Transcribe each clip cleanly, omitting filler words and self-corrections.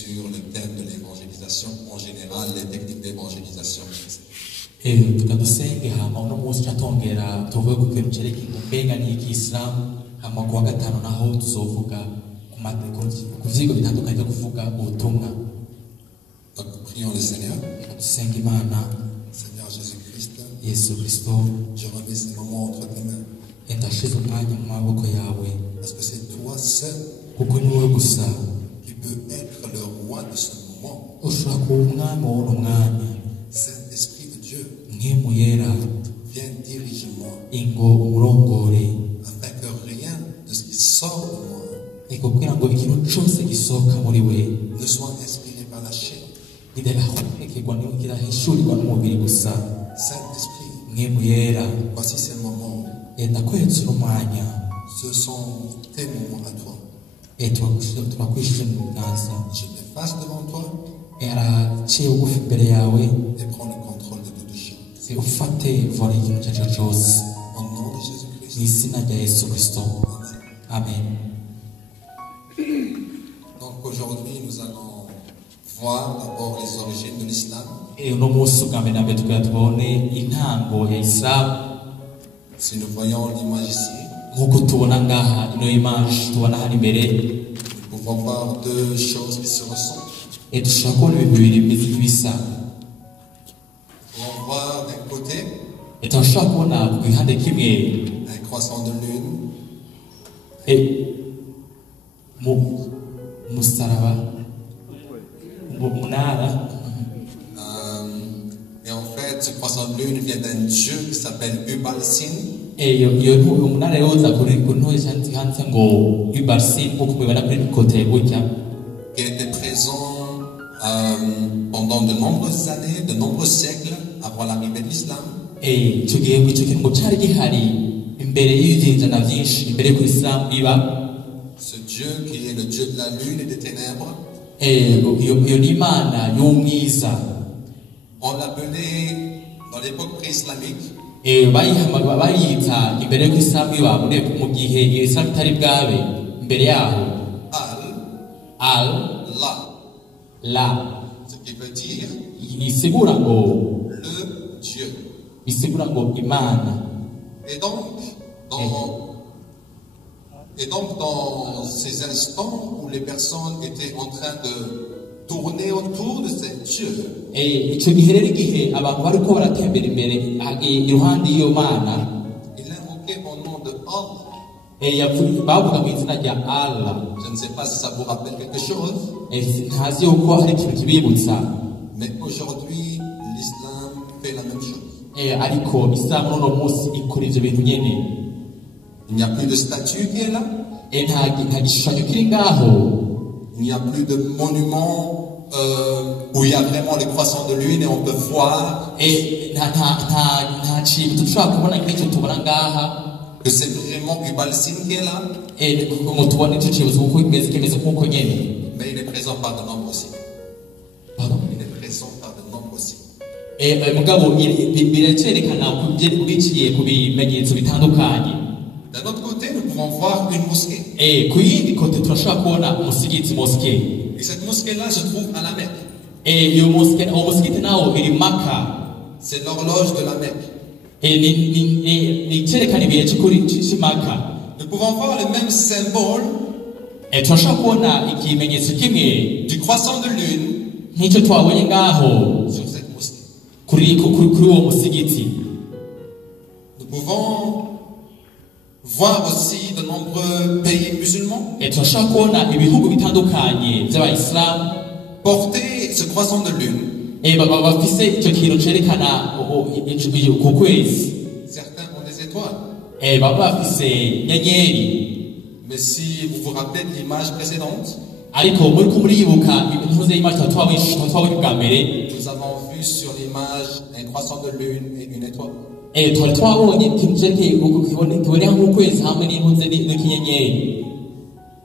sur le thème de l'évangélisation en général, les techniques d'évangélisation. Tukadusenge hama uno munsi cyatongera tuvuge ku kintu cerekeye mbega ni Islam hama kuwa gatanu naho tuzovuga ku vyigwa bitandukanye byo kuvuga ubutumwa. Donc prions le Seigneur. Dusenge Imana. Seigneur Jésus-Christ, Yesu Kristo, je remets ces moments entre tes mains. ndashize umwanya mu maboko yawe Parce que c'est toi seul kuko ni wowe gusa qui peut être le roi de ce moment. ushobora kuba umwami w'uno mwanya. Saint-Esprit de Dieu, nk'emu yera viens dirige-moi ingo umurongore afin que rien de ce qui sort de moi kugira ngo ikintu cyose gisohoka muri we ne soit inspiré par la chair. kidahekerwa kidahishurirwa n'umubiri gusa. Saint-Esprit, nk'emu yera voici ces moments. ndakweretse uno mwanya Ce sont tes moments à toi. turakwishije mu biganza. Je m'efface devant toi araciye bugufi imbere yawe et prends le contrôle de toute chose. ufate vora ikintu icyo ari cyo cyose Au nom de mu Jésus-Christ. izina rya Yesu Kristo, amen. Donc aujourd'hui, nous allons voir d'abord les origines de l'islam. uno munsi ubwa mbere na mbere tukaba tubone intango ya Isilamu. Si nous voyons l'image ici, nk'uko tubona ngaha ino image tubona hano imbere, nous pouvons voir deux choses qui se ressemblent. dushobora kubona ibintu bibiri bimeze nk'ibisa. On voit d'un côté turashobora kubona ku gihande kimwe un croissant de lune, mu musaraba mu munara. et en fait, ce croissant de lune vient d'un dieu qui s'appelle Ubal-Sin. iyo umunara yoza kuri ntoya cyanditse handitse ngo Ubal-Sin nk'uko mubibona kuri kote gutya, Qui était présent pendant de nombreuses années, de nombreux siècles avant l'arrivée de l'islam. icyo gihe icyo kintu ngo cyari gihari imbere y'ibinjana byinshi imbere y'uko Isilamu iba. Ce Dieu qui est le Dieu de la lune et des ténèbres, iyo ni Imana y'umwiza. on l'appelait dans l'époque pré-islamique bayita imbere y'uko Isilamu iba mu gihe Isilamu itari bwabe, imbere yaho La, ce qui veut dire isigura ngo le Dieu. isigura ngo Imana. Et donc dans ces instants où les personnes étaient en train de tourner autour de ce Dieu, icyo gihe rero igihe abantu bari ko baratembera imbere iruhande y'iyo Mana, il invoquait au nom de Allah. bavuga mu izina rya Allah. Je ne sais pas si ça vous rappelle quelque chose, ntazi yuko hari ikintu kibibutsa, mais aujourd'hui l'islam fait la même chose. ariko Isilamu n'uno munsi ikora ibyo bintu nyene. Il n'y a plus de statue qui est là, nta gishushanyo kiri ngaho, il n'y a plus de monument où il y a vraiment les croissants de lune et on peut voir nta kintu dushobora kubona nk'icyo tubona ngaha, que c'est vraiment Ubal-Sin qui est là, ngo tubone icyo kibazo kuko kimeze nk'uko nyene. mais il est présent par de nombreux signes. Pardon? Il est présent par de nombreux signes. mugabo biracyerekana biciye ku bimenyetso bitandukanye. D'un autre côté, nous pouvons voir une mosquée. ku yindi kote turashobora kubona umusigiti mosque. Et cette mosquée-là se trouve à la Mecque. iyo musigiti nawo iri Maka. C'est l'horloge de la Mecque. ni icyerekana ibihe cy'Imaka. Nous pouvons voir le même symbole turashobora kubona ikimenyetso kimwe du croissant de lune nk'icyo twabonye ngaho sur cette mosquée. kuri uwo musigiti. Nous pouvons voir aussi de nombreux pays musulmans turashobora kubona ibihugu bitandukanye by'abayisilamu porter ce croissant de lune. bafise icyo kintu cyerekana ku kwezi. Certains ont des étoiles. baba bafise inyenyeri. Mais si vous vous rappelez de l'image précédente, ariko muribuka ibintu z'imana twabonye bwa mbere, nous avons vu sur l'image un croissant de lune et une étoile. twari twabonye ikintu cyerekeye kiboneka nk'ukwezi hamwe n'inyenyeri.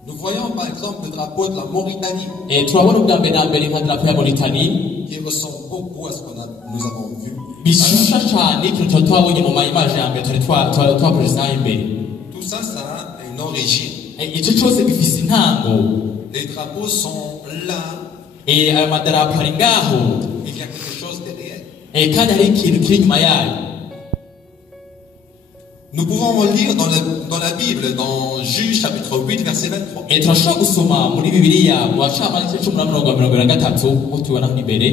Nous voyons par exemple le drapeau de la Mauritanie turabona ubwa mbere na mbere nka drapeau ya Mauritanie qui ressemble beaucoup à ce que nous avons vu. bishusha cyane ikintu twari twabonye mu mayimaje ya mbere twari twakoresha imbere. Tout ça, ça a une origine. icyo cyose gifise intango. Les drapeaux sont là ayo madarapo ari ngaho il y a quelque chose derrière. kandi hari ikintu kiri inyuma yayo. Nous pouvons lire dans la Bible, dans Juge chapitre 8, verset 23. turashobora gusoma muri Bibiliya mu Bacamanza 18:23 ngo tubona imbere.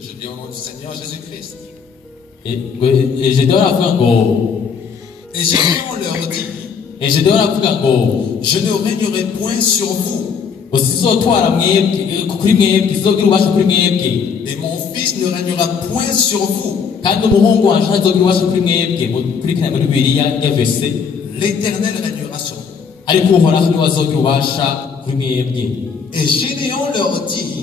Je dis au nom du Seigneur Jésus-Christ. Gedeon avuga ngo Et Gédéon leur dit, Gedeon avuga ngo je ne régnerai point sur vous, usizotwara mwebwe kuri mwebwe, izogira ubasha kuri mwebwe, et mon fils ne régnera point sur vous. kandi umuhungu wanje azogira ubasha kuri mwebwe. Kurikirana muri Bibiliya ya verse, L'Éternel régnera sur vous. ariko uhoraho niwe azogira ubasha kuri mwebwe. Et Gédéon leur dit,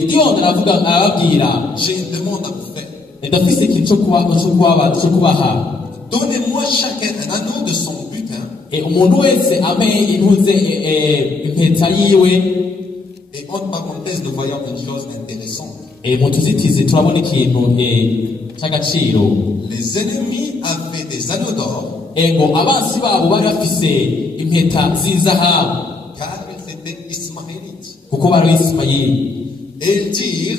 Gideon arababwira, j'ai une demande à vous faire. ndafise ikintu cyo kubaha. Donnez-moi chacun un anneau de son butin, Umuntu wese ame intuze impeta yiwe. et entre parenthèses, nous voyons une chose intéressante. Mu tuzitizi turabona ikintu cy'agaciro. Les ennemis avaient des anneaux d'or, Ngo abansi babo bari bafise impeta z'izahabu, car ils étaient ismaélites. kuko bari Ismayili. Et ils dirent,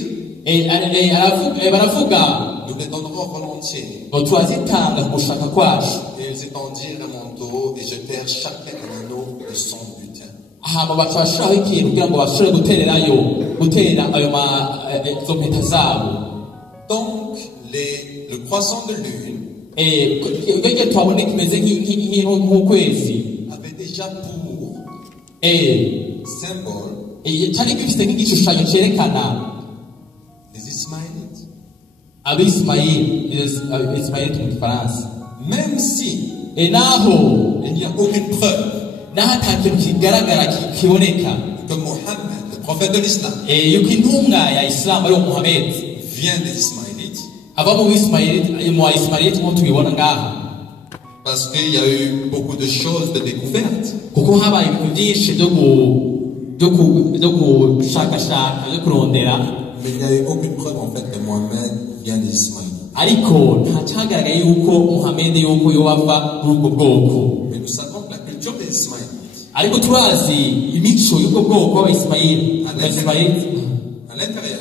Baravuga nous les donnerons volontiers. ngo turazitanga ku gushaka kwacu. Et ils étendirent un manteau et jetèrent chacun un anneau de son butin. Hama bacashiraho ikintu kugira ngo bashobore gutera ayo izo mpeta zabo. Donc, le croissant de lune Ubwenge twabona kimeze nk'ukwezi, avait déjà pour symbole cyari gifite nk'igishushanyo cyerekana les Ismaélites. Abismayili mu Gifaransa. Même si naho il n'y a aucune preuve ata kintu kigaragara kiboneka que Mohammed, le prophète de l'islam, yuko intumwa ya Islam ari Muhammad vient des Ismaélites, aba mu Ismayili nk'uko tubibona ngaha, parce qu'il y a eu beaucoup de choses de découverte. kuko habaye ibintu byinshi byo gushakashaka byo kurondera, Mais il n'y a eu aucune preuve en fait que Mohammed vient des Ismaélites. ariko nta cyagaragaye yuko Muhammad yuko yobava muri ubwo bwoko. Mais nous savons que la culture des Ismaélites, ariko turazi imico y'ubwo bwoko bw'Abayismayili. à l'intérieur,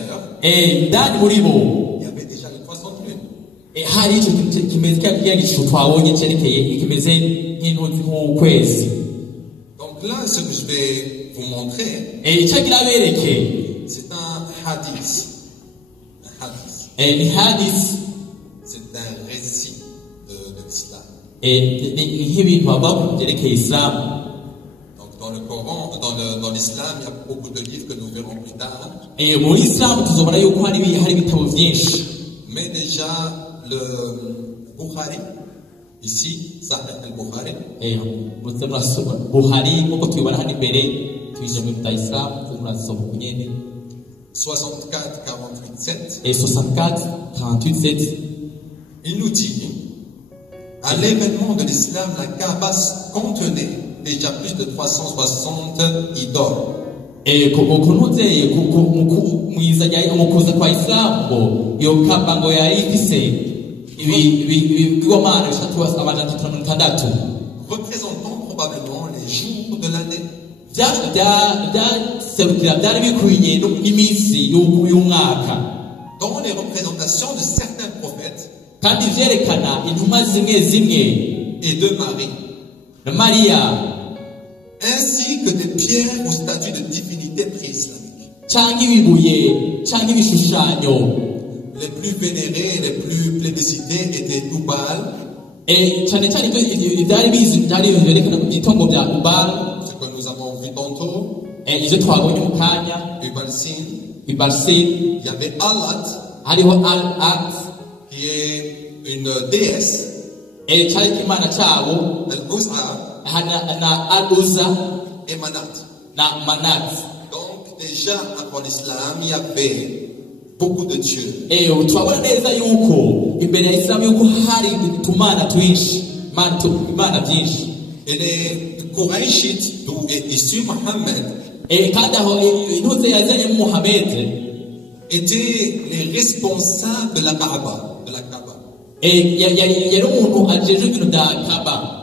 Ndani muri bo il y avait déjà le croissant de lune. hari icyo kintu kimeze kya gishusho twabonye cyerekeye kimeze nk'ukwezi. Donc là, ce que je vais vous montrer, icyagira bereke c'est un hadith. Un hadith. ni hadisi, C'est un récit de l'islam. ni nk'ibintu baba byerekeye Islam. Donc dans le Coran, dans l'islam, il y a beaucoup de livres que nous verrons plus tard. Muri Islam tuzobona yuko hari ibitabo byinshi. Mais déjà, le Bukhari, ici, Sahih al-Bukhari, Buhari nk'uko tubibona hano imbere, tuje mu bya Islam turasoma kunyene 64, 48, 7. 64 48 7. Il nous dit, à l'événement de l'islam, la Kaaba contenait déjà plus de 360 idoles. Mukuza kwa Islamu iyo Kaaba ngo yari ifise ibigomana bishatu amajana 36, représentant probablement les jours de l'année. byari bikwiye n'iminsi y'umwaka, Dans les représentations de certains prophètes kandi vyerekana intumwa zimwe et de Marie, na Mariya, ainsi que des pierres ou statues de divinités préislamiques. canke ibibuye canke ibishushanyo. Les plus vénérés et les plus plébiscités étaient Tubal, cyane cyane ibyari bizwi byari byerekana ku byitongo bya Ubal, ce que nous avons vu tantôt, ivyo twabonye mu kanya, Ubalsin. Ibalsin, Il y avait Alat, hariho Al-At, qui est une déesse, cyari imana cyabo, Al-Uzza na Al-Uzza et Manat. na Manat. Donc déjà avant l'islam, il y avait beaucoup de dieux. Turabona neza yuko imbere ya Islam yuko hari utumana twinshi, imana byinshi. Et les Quraishites, d'où est issu Mohammed, kandi aho intuze yazanye Muhammad étaient les responsables de la Kaaba. yari umuntu ajeje ibintu bya Kaaba.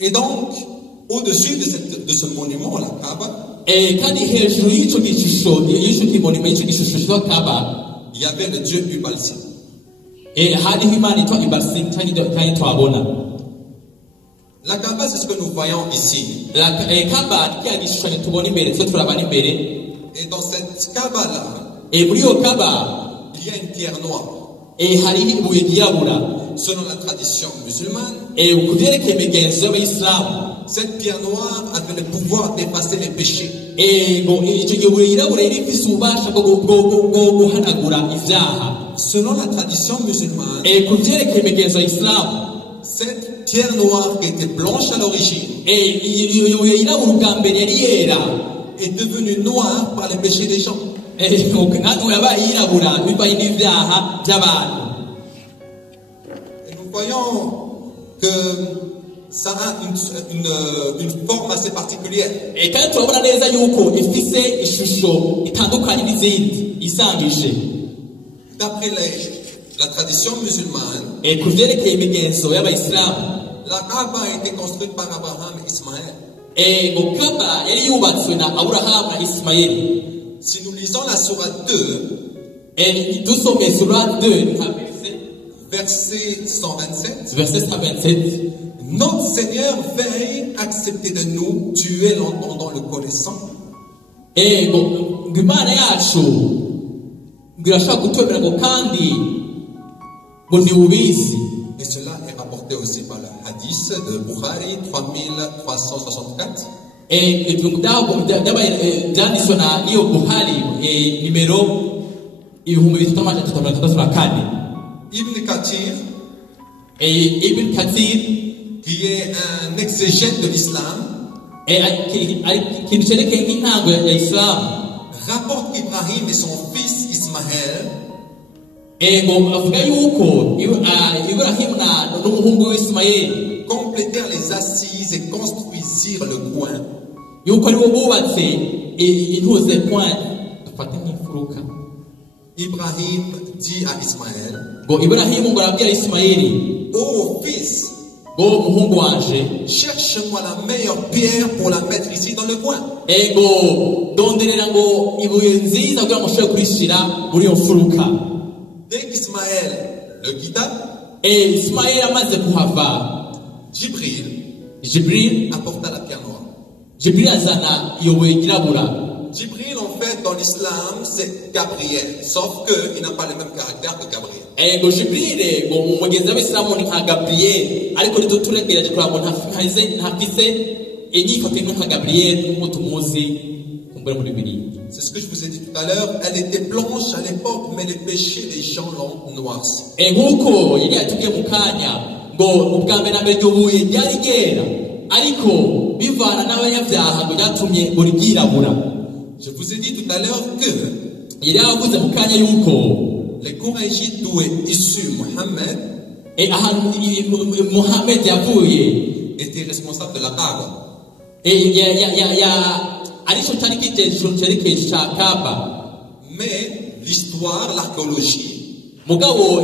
Et donc, au-dessus de ce monument, la Kaaba, kandi hejuru y'icyo gishusho y'icyo kimonima y'icyo gishusho cyitwa Kaba il y avait le dieu Ubalsim. hariho imana yitwa Ibalsim cyangwa twabona. La Kaaba, c'est ce que nous voyons ici. Kaba ni igishushanyo tubona imbere twe turabana imbere. Et dans cette Kaaba-là, muri iyo Kaba il y a une pierre noire. hariho ibuye ryirabura. Selon la tradition musulmane, ku byerekeye imigenzo y'abayisilamu, cette pierre noire avait le pouvoir d'effacer les péchés. icyo gihe yirabura yari ifite ububasha bwo guhanagura ibyaha. Selon la tradition musulmane, ku byerekeye imigenzo y'isilamu, cette pierre noire qui était blanche à l'origine ibuye yirabura ubwa mbere yari yera, est devenue noire par les péchés des gens. natwe yabaye yirabura bivanye n'ibyaha by'abantu. Et nous voyons que ça a une forme assez particulière. kandi turabona neza yuko ifise ishusho itandukanye n'izindi isangije. D'après la tradition musulmane, ku byerekeye imigenzo y'abayisilamu, la Kaaba a été construite par Abraham et Ismaël. Kaba yari yubatswe na Aburahamu na Ismaeli. Si nous lisons la sourate 2, dusomye sourate 2 verset 127, verset 127, notre Seigneur veille accepter de nous, tu es l'entendant, le connaissant. Imana yacu irashaka kutwemera ngo kandi ngo ntiwubizi. Et cela est rapporté aussi par le hadith de Bukhari 3364. byanditswe na iyo Buhari nimero 2364. Ibn Kathir, Ibn Kathir, qui est un exégète de l'islam, ikintu cyerekeye nk'intango ya Islam, rapporte qu'Ibrahim et son fils Ismaël avuga yuko Ibrahim n'umuhungu we Ismaeli complétèrent les assises et construisirent le coin. yuko aribo bubatse intuze point dufate nk'imfuruka. Ibrahim dit à Ismaël, ngo Ibrahim ngo arabwira Ismaeli, ô fils, ngo muhungu wanje, cherche-moi la meilleure pierre pour la mettre ici dans le coin. ngo donderera ngo ibuye nziza kugira ngo ushobore kurishira muri iyo mfuruka. Dès qu'Ismaël le quitta, Ismaeli amaze kuhava, Jibril apporta la pierre noire. Jibril azana iyo buye ryirabura. Jibril, en fait, dans l'islam, c'est Gabriel, sauf qu'il n'a pas le même caractère que Gabriel. ngo Jibril ngo mu mugenzi w'Abisilamu ni nka Gabriel, ariko nitwe turegereje kugira ngo ntafise inyifato imwe nka Gabriel nk'uko tumuzi kumbura muri Bibiliya. C'est ce que je vous ai dit tout à l'heure. Elle était blanche à l'époque, mais les péchés des gens l'ont noircie. nk'uko yari yatubwiye mu kanya ngo ubwa mbere na mbere iryo buye ryari ryera, ariko bivana n'abanyabyaha ngo ryatumye ngo ryirabura. Je vous ai dit tout à l'heure que yari yavuze mu kanya yuko les Kouraïchites d'où est issu Mohammed Mohammed yavuye étaient responsables de la Kaaba. aricyo cyari kigejejwe cyerekeye cya Kaba. Mais l'histoire, l'archéologie mugabo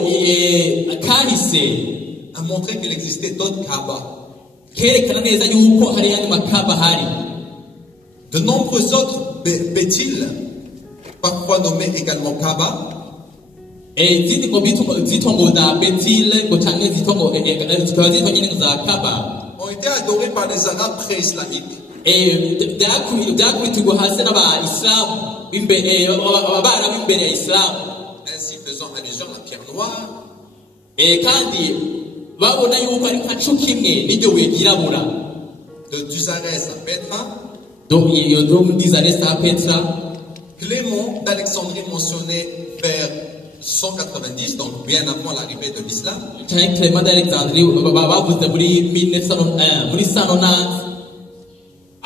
kahise a montré qu'il existait d'autres Kaaba. kerekana neza yuko hari yandi makaba hari. De nombreux autres Béthil, parfois nommés également Kaaba, zindi ngo zitwa ngo za Betil ngo cyangwa zitwa ngo zikaba zitwa nyine za Kaba, ont été adorés par les Arabes pré-islamiques. byakuritirwa hasi n'abayisilamu abana b'imbere ya Isilamu, Ainsi faisant allusion à la pierre noire, kandi babona yuko ari nka cyo kimwe n'iryo buye ryirabura. de Tuzares à Petra, donc iyo Tuzares à Petra. Clément d'Alexandrie mentionné vers 190, donc bien avant l'arrivée de l'islam. Clément d'Alexandrie bavuze muri 1900 muri 190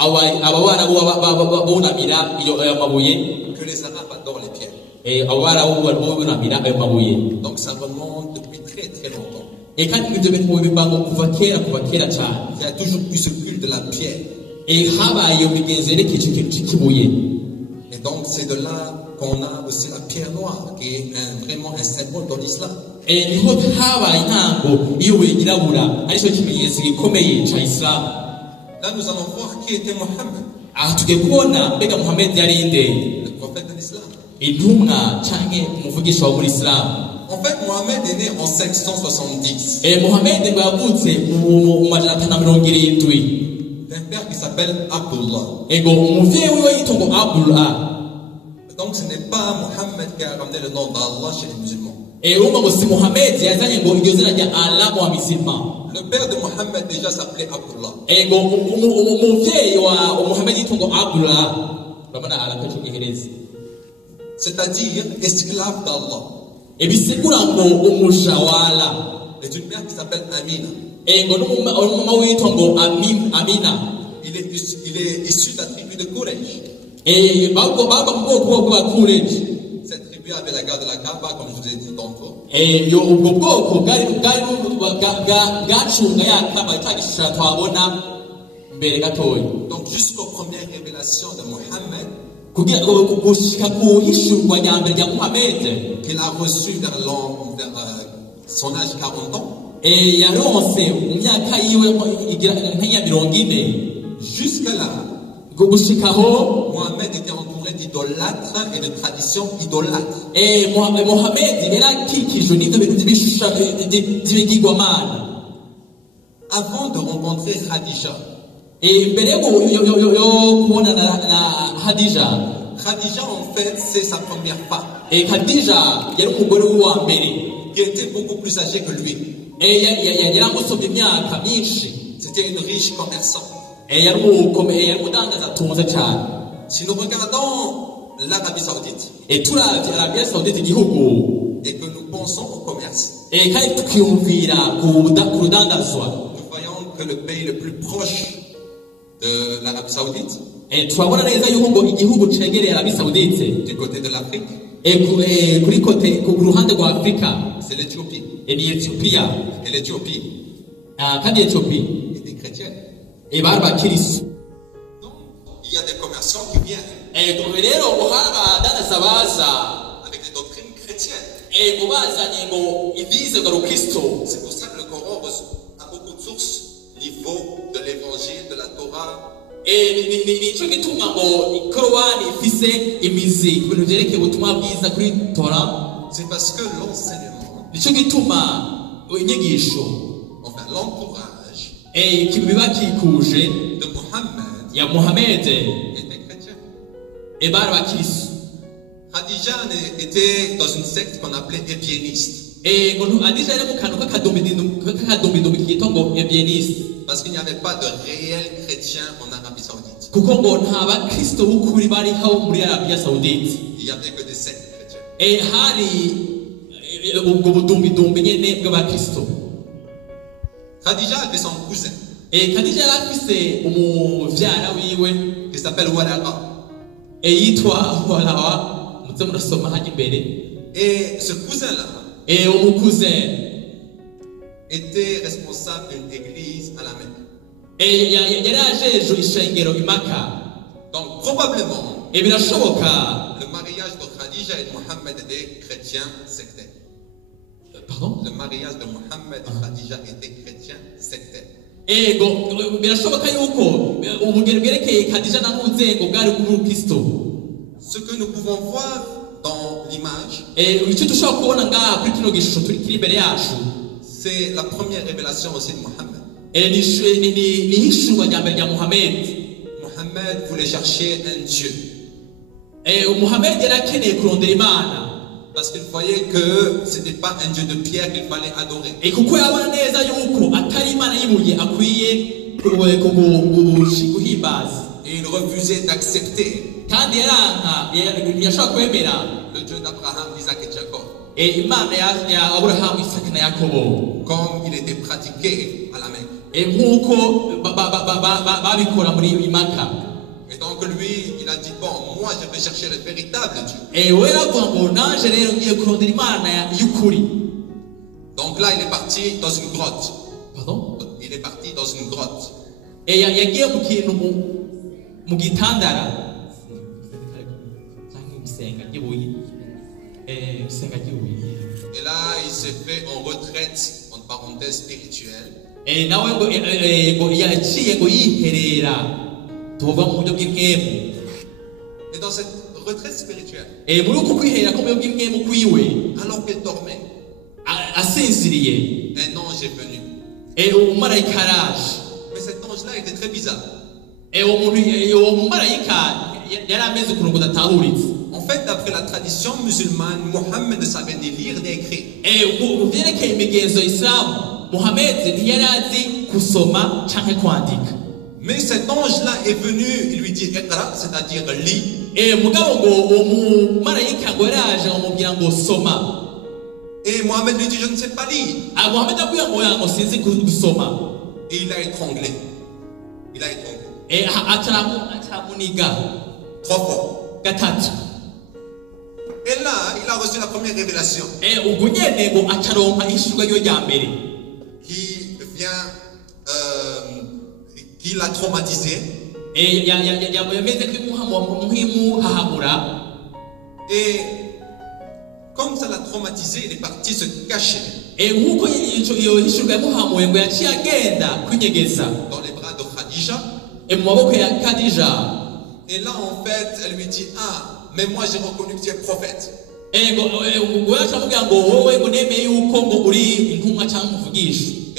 ababana bunamira iyo mabuye, que les Arabes adorent les pierres. ababana bunamira ayo mabuye. Donc ça remonte depuis très très longtemps. kandi ibyo bintu bibango kuva kera cyane. Il y a toujours eu ce culte de la pierre. habaye iyo migenzo yerekeye icyo kintu cy'ikibuye. Et donc c'est de là qu'on a aussi la pierre noire, qui est vraiment un symbole dans l'islam. niho habaye intango iyo buye ryirabura aricyo kimenyetso gikomeye cya Isilamu. Là nous allons voir qui était Mohammed. aha tugiye kubona mbega Muhammad yari inde, le prophète de l'islam. intumwa canke umuvugisha wa muri Islam. En fait, Mohammed est né en 570 Muhammad ngo yavutse mu majana 570 d'un père qui s'appelle Abdullah. ngo umuvyeyi wiwe yitwa ngo Abdullah. Donc ce n'est pas Mohammed qui a ramené le nom d'Allah chez les musulmans. Urumva ngo si Muhammad yazanye ngo iryo zina rya Allah mu musulman. Le père de Mohammed déjà s'appelait Abdullah. ngo umuvyeyi wa Muhammad yitwa ngo Abdullah. Urabona alakacho gihereza, C'est-à-dire esclave d'Allah. bisigura ngo umusha wa Allah. C'est une mère qui s'appelle Amina. ngo n'umama witwa ngo Amina. Il est issu de la tribu de Quraysh. baba mu bwoko bwa Quraysh. Cette tribu avait la garde de la Kaaba, comme je vous ai dit tantôt. ubwo bwoko bwacunga ya Kaaba itagishusha twabona mbere gatoya. Donc jusqu'aux premières révélations de Mohammed, kugira ngo gushika ku ishurwa rya mbere rya Muhammad, qu'il a reçu vers son âge 40 ans, yaronse mu myaka yiwe igira nk'iya 40. jusqu'à là, gushikaho Mohammed était entouré d'idolâtres et de traditions idolâtres. Muhammad yarakikijwe n'ibyo bintu by'ibigirwamana. Avant de rencontrer Khadija, mbere yo kubonana na Khadija, Khadija en fait c'est sa première femme, Khadija yari umugore we wa mbere, qui était beaucoup plus âgée que lui. yaramusomye imyaka myinshi. C'était une riche commerçante. yari umudandaza atunze cyane. Si nous regardons l'Arabie Saoudite turavye Arabia Saoudite igihugu, et que nous pensons au commerce, kandi tukiyumvira ku rudandazwa, nous voyons que le pays le plus proche de l'Arabie Saoudite, turabona neza yuko ngo igihugu cegereye Arabia Saoudite du côté de l'Afrique, kuri kote ku ruhande rwa Afrika, c'est l'Éthiopie. ni Ethiopia. Et l'Éthiopie kandi Ethiopia était chrétienne. bari bakirisu. Donc, il y a des commerçants qui viennent rero hari abadandaza baza avec des doctrines chrétiennes. ngo bazanye ngo ibize ngo Kristo. C'est pour ça que le Coran a beaucoup de sources au niveau de l'évangile, de la Torah. nico gituma ngo Korowani ifise imizi ku bintu vyerekeye ubutumwa bwiza kuri Torah. C'est parce que l'enseignement, nico gituma inyigisho, enfin l'entourage kibibakikuje de Mohammed ya Muhammad était chrétien. bari bakirisu. Khadija était dans une secte qu'on appelait ébéniste. Khadija yari mu kantu k'akadombidombi kitwa ngo ebieniste, Parce qu'il n'y avait pas de réels chrétiens en Arabie Saoudite. kuko ngo nta bakristo b'ukuri bari hao muri Arabia Saoudite. Il n'y avait que des sectes chrétiennes. hari ubwo budombidombi nyene bw'abakristo. Khadija avait son cousin Khadija yari afise umuvyara wiwe qui s'appelle Walaqa. yitwa Walawa, muze murasoma hajya imbere. Et ce cousin-là umukuze était responsable d'une église à la Mecque. yari ajejwe ishengero i Maka. Donc probablement, birashoboka le mariage de Khadija et de Mohammed étaient chrétiens sectaires. pardon. Le mariage de Mohammed et Khadija était chrétien sectaire. birashoboka yuko ubugeni bwerekeye Khadija na Muzengo bwari bw'Ukristo. Ce que nous pouvons voir dans l'image, icyo dushobora kubona ngaha kuri kino gishusho kiri imbere yacu, c'est la première révélation aussi de Mohammed. ni ishurwa rya mbere rya Muhammad. Mohammed voulait chercher un Dieu. Muhammad yari akeneye kurondera Imana, parce qu'il voyait que ce n'était pas un Dieu de pierre qu'il fallait adorer. kuko yabona neza yuko atari Imana y'ibuye akwiye guhimbaza. Et il refusait d'accepter kandi yashobora kwemera le Dieu d'Abraham, d'Isaac et de Jacob, Imana ya Aburahamu, Isaka na Yakobo, comme il était pratiqué à la Mecque. nk'uko babikora muri Maka. Et donc lui, il a dit, bon, moi je vais chercher le véritable Dieu. we aravuga ngo nanje rero ngiye kurondera Imana y'ukuri. Donc là, il est parti dans une grotte. Pardon? Il est parti dans une grotte. yagiye mu kintu mu gitandara Et là, il s'est fait en retraite, en parenthèse spirituelle. tuvuga mu buryo bw'imwemu. Et dans cette retraite spirituelle, muri uko kwihera ko mu buryo bw'imwemu kwiwe alors qu'il dormait, asinziriye un ange est venu. umumarayika araje. Mais cet ange-là était très bizarre. uwo mumarayika yari ameze ukuntu kudatahuritse. En fait, d'après la tradition musulmane, Mohammed ne savait ni lire ni écrire. Ku byerekeye imigenzo ya Isilamu, Muhammad ntiyari azi gusoma canke kwandika. Mais cet ange-là est venu, il lui dit Iqra, c'est-à-dire lis. Mugabo ngo uwo mumarayika ngo yaraje amubwira ngo soma. Et Mohammed lui dit je ne sais pas lire. Muhammad abwira ngo sinzi gusoma. Et il a étranglé. Il a étranglé. Ataramuniga 3 fois. Gatatu. Et là, il a reçu la première révélation. Ubwo nyene ngo acaronka ishurwa ryo rya mbere. Qui vient, qui l'a traumatisé. Et comme ça l'a traumatisé, il est parti se cacher dans les bras de Khadija. Et là, en fait, elle lui dit ah, mais moi j'ai reconnu que tu es prophète. Et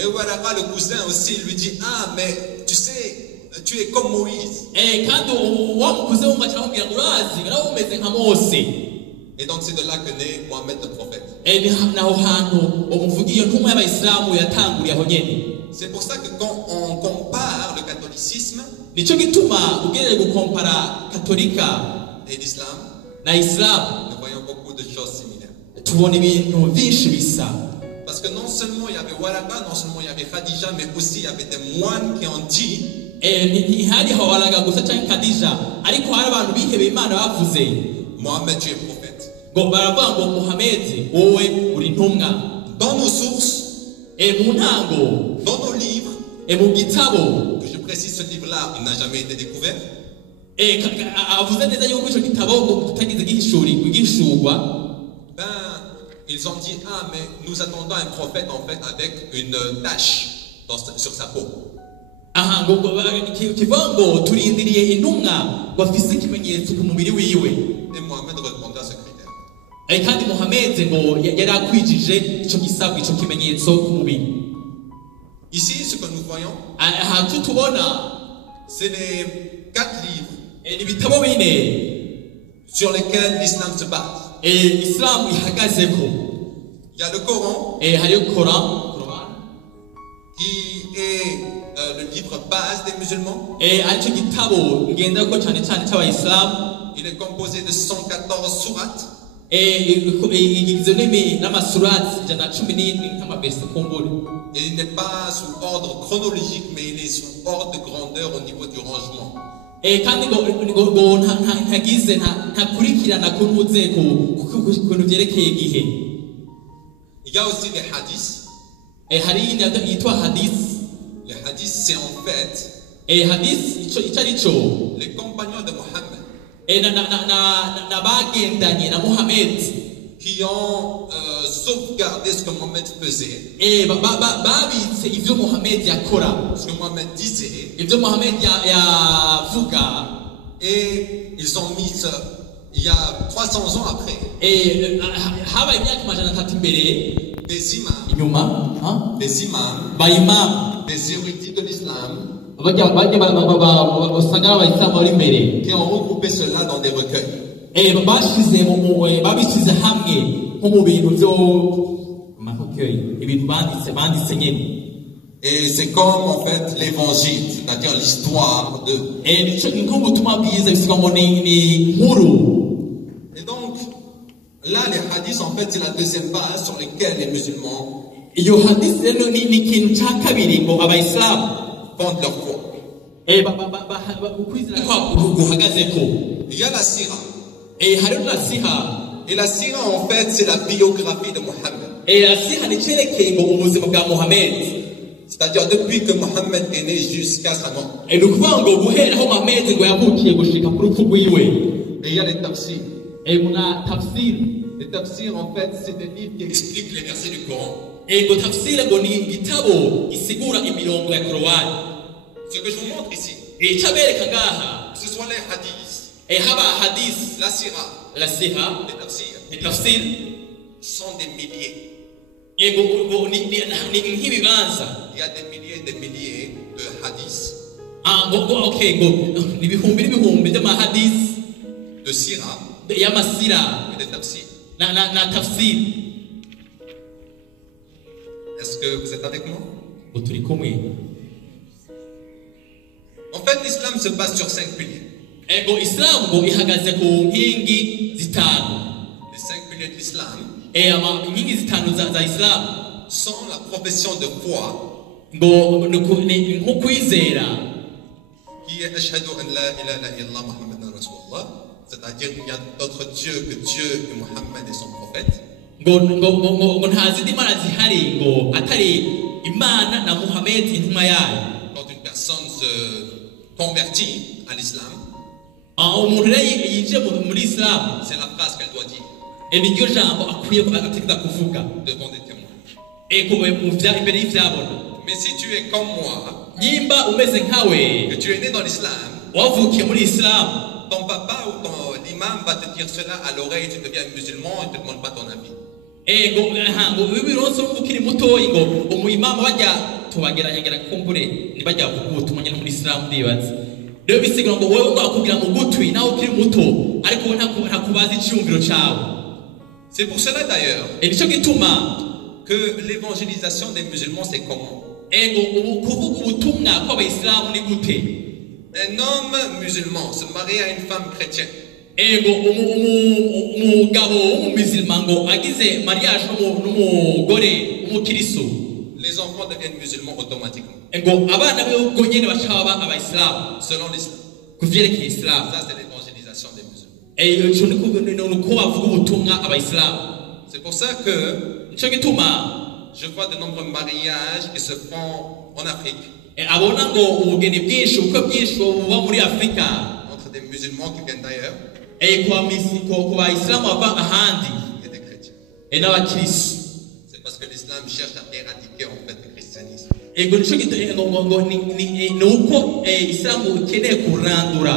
Waraka, le cousin aussi, lui dit ah, mais tu sais, tu es comme Moïse. Et donc c'est de là que naît Mohammed le prophète. C'est pour ça que quand on compare le catholicisme et l'islam, nous voyons beaucoup de choses similaires. Parce que non seulement il y avait Waraka, non seulement il y avait Khadija, mais aussi il y avait des moines qui ont dit Mohammed, tu es prophète. Dans nos sources, dans nos livres, que je précise, ce livre-là, il n'a jamais été découvert. Ils ont dit ah, mais nous attendons un prophète en fait avec une tache sur sa peau. Et Mohammed répondait à ce critère. Ici, ce que nous voyons, c'est les 4 livres sur lesquels l'islam se base. Il y a le Coran, qui est le livre base des musulmans. Il est composé de 114 sourates. Et il n'est pas sous ordre chronologique, mais il est sous ordre de grandeur au niveau du rangement. Il y a aussi des hadiths. Les hadiths, c'est en fait les compagnons de Mohammed qui ont sauvegardé ce que Mohammed faisait, ce que Mohammed disait, et ils ont mis il y a 300 ans après des imams, des érudits de l'islam qui ont regroupé cela dans des recueils. Et c'est comme en fait l'évangile, c'est-à-dire l'histoire de. Et donc, là, les hadiths, en fait, c'est la deuxième base sur laquelle les musulmans fondent leur foi. Il y a la sira. Et la sira, en fait, c'est la biographie de Mohammed. C'est-à-dire depuis que Mohammed est né jusqu'à sa mort. Et il y a les tafsirs. Les tafsirs, en fait, c'est des livres qui expliquent les versets du Coran. Ce que je vous montre ici, icabereka ngaha que ce soit les hadiths, haba hadith la sira, la siha les tafsirs, tafsir sont des milliers. ego ni nk'ibibanza Il y a des milliers et des milliers de hadiths, okay n'ibihumbi by'amahadith de sira y'amasira et de tafsirs. na tafsir. Est-ce que vous êtes avec moi? turi kumwe. En fait, l'islam se base sur 5 piliers. Ego Islam ngo ihagaze ku nkingi zitanu. Les 5 piliers de l'islam inkingi zitanu za Islam sont la profession de foi ngo nko kwizera qui est ashhadu an la ilaha illallah Muhammadan Rasulullah, c'est-à-dire qu'il y a d'autres dieux que Dieu et Mohammed et son prophète. ngo nta zindi mana zihari ngo atari Imana na Muhammad intumwa yayo. Quand une personne se convertit à l'islam, umuntu rero yinjiye muri Islam, c'est la phrase qu'elle doit dire niryo jambo akwiye ategeka kuvuga devant des témoins. imbere y'ivyabona. Mais si tu es comme moi, Nimba umeze nkawe que tu es né dans l'islam, wavukiye muri Islam, ton papa ou l'imam va te dire cela à l'oreille, tu deviens musulman, il ne te demande pas ton avis. ngo bibironse ukiri mutoyi ngo umuyimama bajya tubageragera kumbure nibajya kugutumanya muri Islam ndibaza. Rero bisigura ngo wowe akubwira mu gutwi nawe ukiri muto ariko ntakubaza icyumviro cyawe. C'est pour cela d'ailleurs Nico gituma que l'évangélisation des musulmans, c'est comment? kuvuga ubutumwa kw'abayisilamu ni gute? Un homme musulman se marie à une femme chrétienne. Umugabo w'umumisilima ngo agize mariage n'umugore w'umukristo, Les enfants deviennent musulmans automatiquement. Abana be ubwo nyene bacaba abayisilamu Selon l'islam. ku vyerekeye Islam. Ça, c'est l'évangélisation des musulmans. Uko bavuga ubutumwa abayisilamu. C'est pour ça que Nico gituma je vois de nombreux mariages qui se font en Afrique abona ngo ubugeni bwinshi ubukwe bwinshi buba muri Afrika entre des musulmans qui viennent d'ailleurs ku bayisilamu bava ahandi et des chrétiens. n'abakristo. C'est parce que l'islam cherche à éradiquer en fait le christianisme. Ni uko Isilamu ikeneye kurandura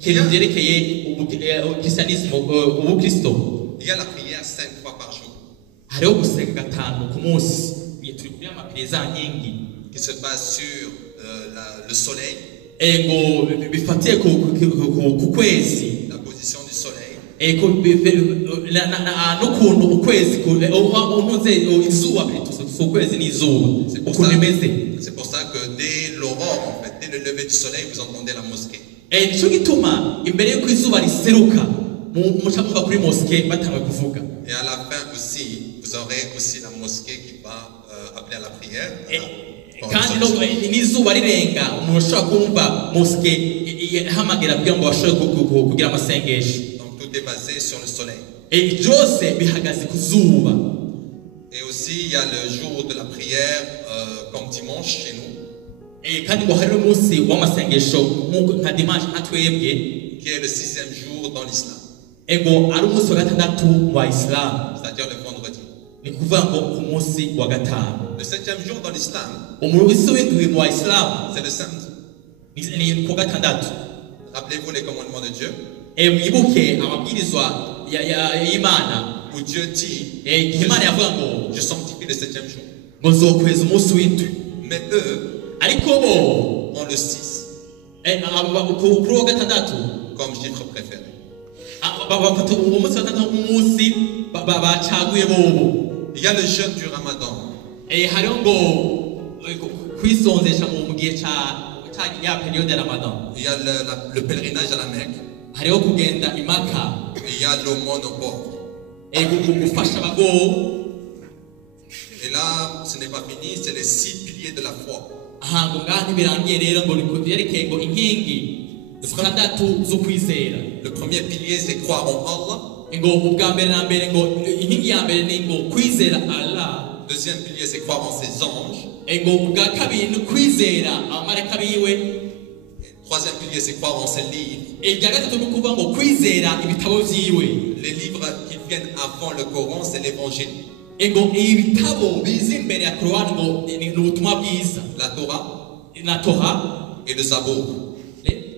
ikintu byerekeye ubukristianisme ubukristo. Il y a la prière 5 fois par jour Hariho gusenga gatanu ku munsi turi kuri amapiriza nyingi qui se base sur le soleil, bifatiye ku kwezi, la position du soleil, n'ukuntu ukwezi untuze izuba ukwezi n'izuba ukuntu imeze. c'est pour ça que dès l'aurore, en fait, dès le lever du soleil, vous entendez la mosquée. Nico gituma imbere y'uko izuba riseruka muca mwumva kuri mosque batangiye kuvuga. Et à la fin aussi, vous aurez aussi la mosquée qui va appeler à la prière. Kandi n'izuba rirenga umuntu ashobora kumva mosque ihamagira kugira ngo bashobore kugira amasengesho. Donc tout est basé sur le soleil. Byose bihagaze ku zuba. Et aussi il y a le jour de la prière comme dimanche chez nous, Kandi ngo hari umunsi w'amasengesho nka dimanche nka twebwe, qui est le 6e jour dans l'islam, ari umunsi wa gatandatu wa Islam, c'est-à-dire le vendredi. ni kuvuga ngo ku munsi wa gatanu. Le 7e jour dans l'islam, Umunsi w'indwi mu Islam c'est le samedi. ni ku gatandatu. Rappelez-vous les commandements de Dieu, Mwibuke amabwirizwa y'Imana, où Dieu dit Imana yavuga ngo je sanctifie le 7e jour. ngo nzokweza umunsi w'indwi. Mais eux Ariko bo ont le 6 kuri wa gatandatu comme chiffre préféré. bafata umunsi wa gatandatu nk'umunsi bacaguye bobo. Il y a le jeûne du Ramadan, Hariho ngo kwisonzesha mu gihe ya periode ya Ramadan. il y a le pèlerinage à la Mecque, Hariho kugenda imaka, il y a l'aumône aux pauvres. gufasha abagowe. Et là, ce n'est pas fini, c'est les 6 piliers de la foi. Ngo ngaha ntibirangiye rero ngo ni byerekeye ngo inkingi zitandatu zo kwizera. Le premier pilier, c'est croire en Allah. Ngo ubwa mbere na mbere ngo inkingi ya mbere ni ngo kwizera Allah. Deuxième pilier, c'est croire en ses anges. Ngo ubwa kabiri ni kwizera abamarayika biwe. Troisième pilier, c'est croire en ses livres. Irya gatatu ni ukuvuga ngo kwizera ibitabo vyiwe. Les livres qui viennent avant le Coran, c'est l'évangile. Ngo ibitabo biza imbere ya Quran ngo ni ubutumwa bwiza. La Torah, Na Torah et le Zabour.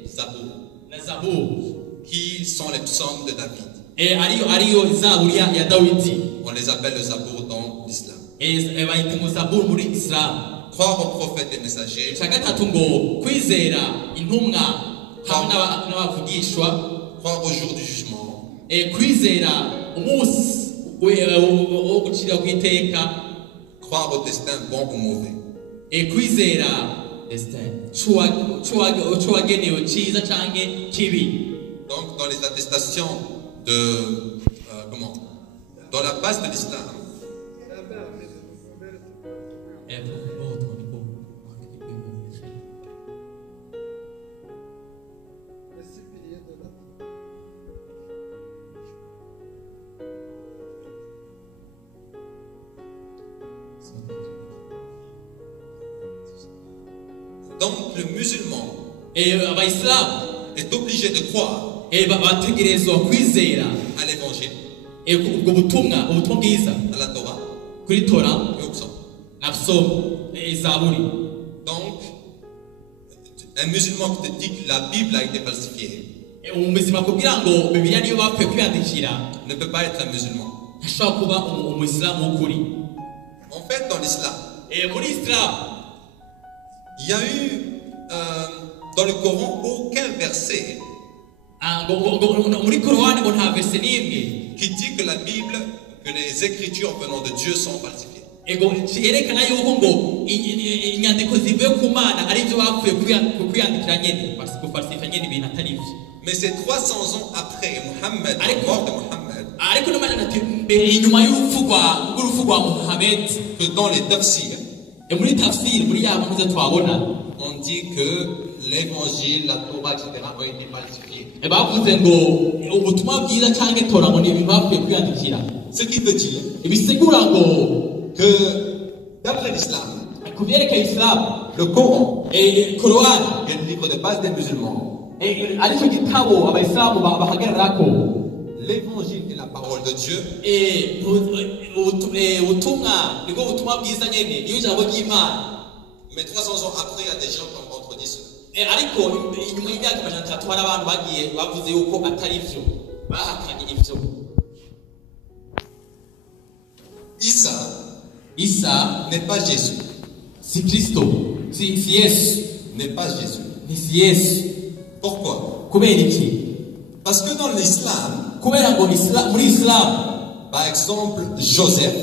Zabour. na Zaburi Qui sont les psaumes de David. ariyo Zaburi ya Dawidi. On les appelle le Zabour dans l'islam. bayita ngo Zaburi muri Islam. Croire aux prophètes et messagers. Icya gatatu ngo kwizera intumwa hamwe n'abavugishwa. Croire au jour du jugement. Kwizera umunsi wo gucira ku iteka. Croire au destin bon ou mauvais. Kwizera destin cuwagenewe cyiza canke kibi. Donc dans les attestations de dans la base de l'islam, donc le musulman est obligé de croire bategerezwa kwizera à l'évangile, ubwo butumwa bwiza à la Torah kuri Tora et au psaume. na psomu Zaburi. Donc un musulman qui te dit que la Bible a été falsifiée umuzima kugira ngo Bibiliya niyo bapfuye kwiyandikira ne peut pas être un musulman. ntashobora kuba umuyisilamu w'ukuri. En fait, dans l'islam, muri Islam il y a eu dans le Coran aucun verset muri Korani ngo nta verse n'imwe qui dit que la Bible, que les écritures venant de Dieu sont falsifiées. yerekana yuko ngo inyandiko zivuye ku Mana ari byo bapfuye kwiyandikira nyene gufalsifa nyene ibintu atari byo. Mais c'est 300 ans après Mohammed, la mort de Mohammed, ariko n'amana ati inyuma y'urupfu rwa Muhammad, que dans les tafsirs, muri tafsir muri yabo ntuze twabona on dit que l'évangile, la Torah, etc. ont été falsifiés. bavuze ngo ubutumwa bwiza cyangwa Tora ngo ni ibintu bapfuye kwiyandikira. Ce qui veut dire bisigura ngo que d'après l'islam, ku byerekeye Islam, le Coran Korani est le livre de base des musulmans. aricyo gitabo abayisilamu bahagararako. L'évangile est la parole de Dieu. ubutumwa nibwo butumwa bwiza nyene niyo jambo ry'Imana. Mais 300 ans après, il y a des gens qui ont contredit cela. ariko inyuma y'imyaka 300 hari abantu bagiye bavuze yuko atari byo, bahakanye ibyo. Isa n'est pas Jésus. Si Kristo, si Yesu, n'est pas Jésus. Ni si Yesu. Pourquoi? Kubera iki? Parce que dans l'islam, kubera ngo muri Islam, par exemple, Joseph,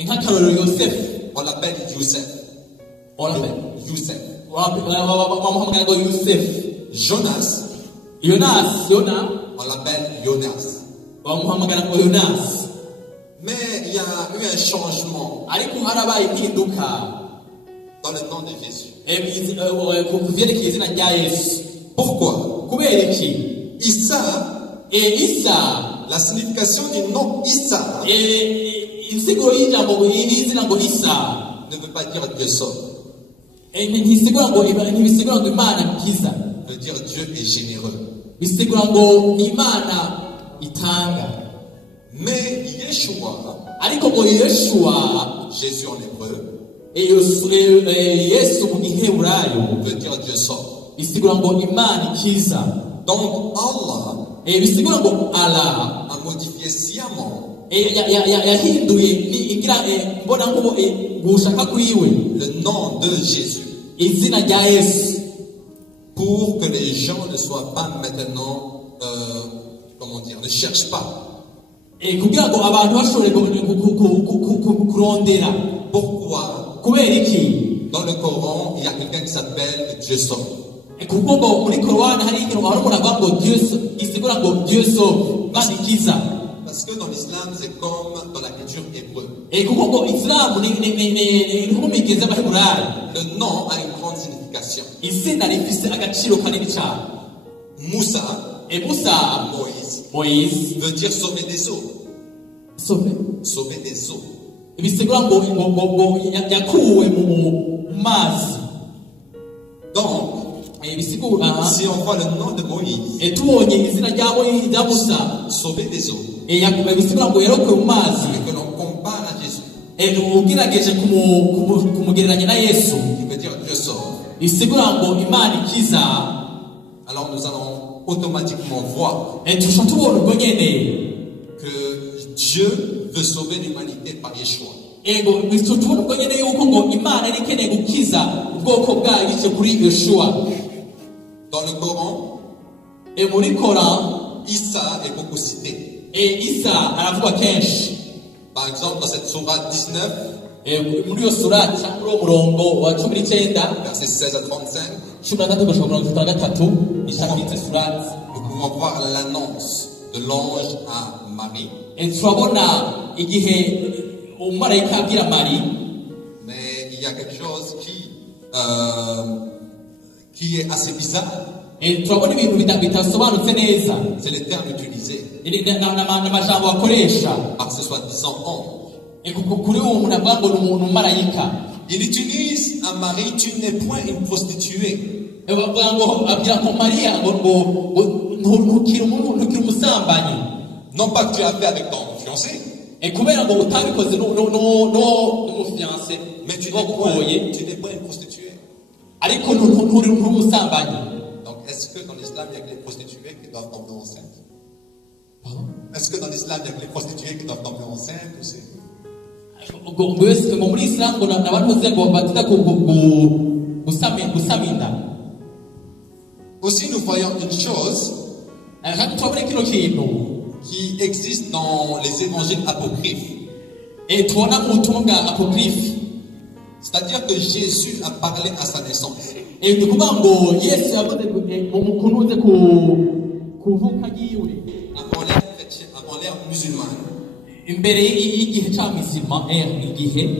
nk'akarorero Yosef, on l'appelle Youssef. Youssef. bamuhamagara ngo Yosef. Jonas, on l'appelle Jonas. bamuhamagara ngo Jonas. Mais il y a eu un changement ariko harabaye impinduka dans le temps de Jésus. ku byerekeye izina rya Yesu. Pourquoi? Kubera iki? Isa, Isa, la signification du nom Isa, insiguro y'ijambo y'izina ngo Isa ne veut pas dire Dieu sauve. ntibisigura ngo Imana ikiza. Veut dire Dieu est généreux. Bisigura ngo Imana itanga. Mais Yeshua, ariko ngo Yeshua, Jésus en hébreu, Yesu mu giheburayo veut dire Dieu sauve. bisigura ngo Imana ikiza. Donc Allah bisigura ngo Allah a modifié sciemment yahinduye igira mbona ngo gushaka kuriwe le nom de Jésus izina rya Yesu pour que les gens ne soient pas maintenant ne cherchent pas. kugira ngo abantu bashobore kurondera. Pourquoi? Kubera iki? Dans le Coran, il y a quelqu'un qui s'appelle Dieu sauve. kuko ngo muri Korani hari ikintu avuga ngo isigura ngo Dieu sauve, Imana ikiza. Parce que dans l'islam, c'est comme dans la culture hébreu. kuko ngo Islam ni nk'umigezi y'Abaheburayo. Le nom a une grande signification. Izina rifise agaciro kanini cyane. Moussa, Moïse veut dire sauver des eaux. Sauver des eaux. bisigura ngo yakuwe mu mazi. Donc, si on voit le nom de Moïse, tubonye izina rya Musa, sauver des eaux, bisigura ngo yarokowe mu mazi, et que l'on compare à Jésus, ugerageje kumugereranya na Yesu, qui veut dire Dieu sauve, isigura ngo Imana ikiza. Alors nous allons automatiquement voir tubona ubwo nyene que Dieu veut sauver l'humanité par Yeshua. ego tubona ubwo nyene yuko ngo Imana ari ikeneye gukiza ubwoko bwayo bice kuri Yeshua. Dans le Coran, muri Coran Isa est beaucoup cité. Isa aravuga kenshi. Par exemple dans cette sourate 19, muri yo surate cyangwa umurongo wa 19 versets 16 à 35, nous pouvons voir l'annonce de l'ange à Marie. Mais il y a quelque chose qui est assez bizarre. C'est le terme utilisé par ce soi-disant ange. Il utilise à Marie, tu n'es point une prostituée. Non pas que tu as fait avec ton fiancé, mais tu n'es point une prostituée. Donc est-ce que dans l'islam il y a que les prostituées qui doivent tomber enceintes? Est-ce que dans l'islam il y a que les prostituées qui doivent tomber enceintes ou c'est... Aussi nous voyons une chose qui existe dans les évangiles apocryphes. C'est-à-dire que Jésus a parlé à sa naissance. Avant l'ère musulmane. Il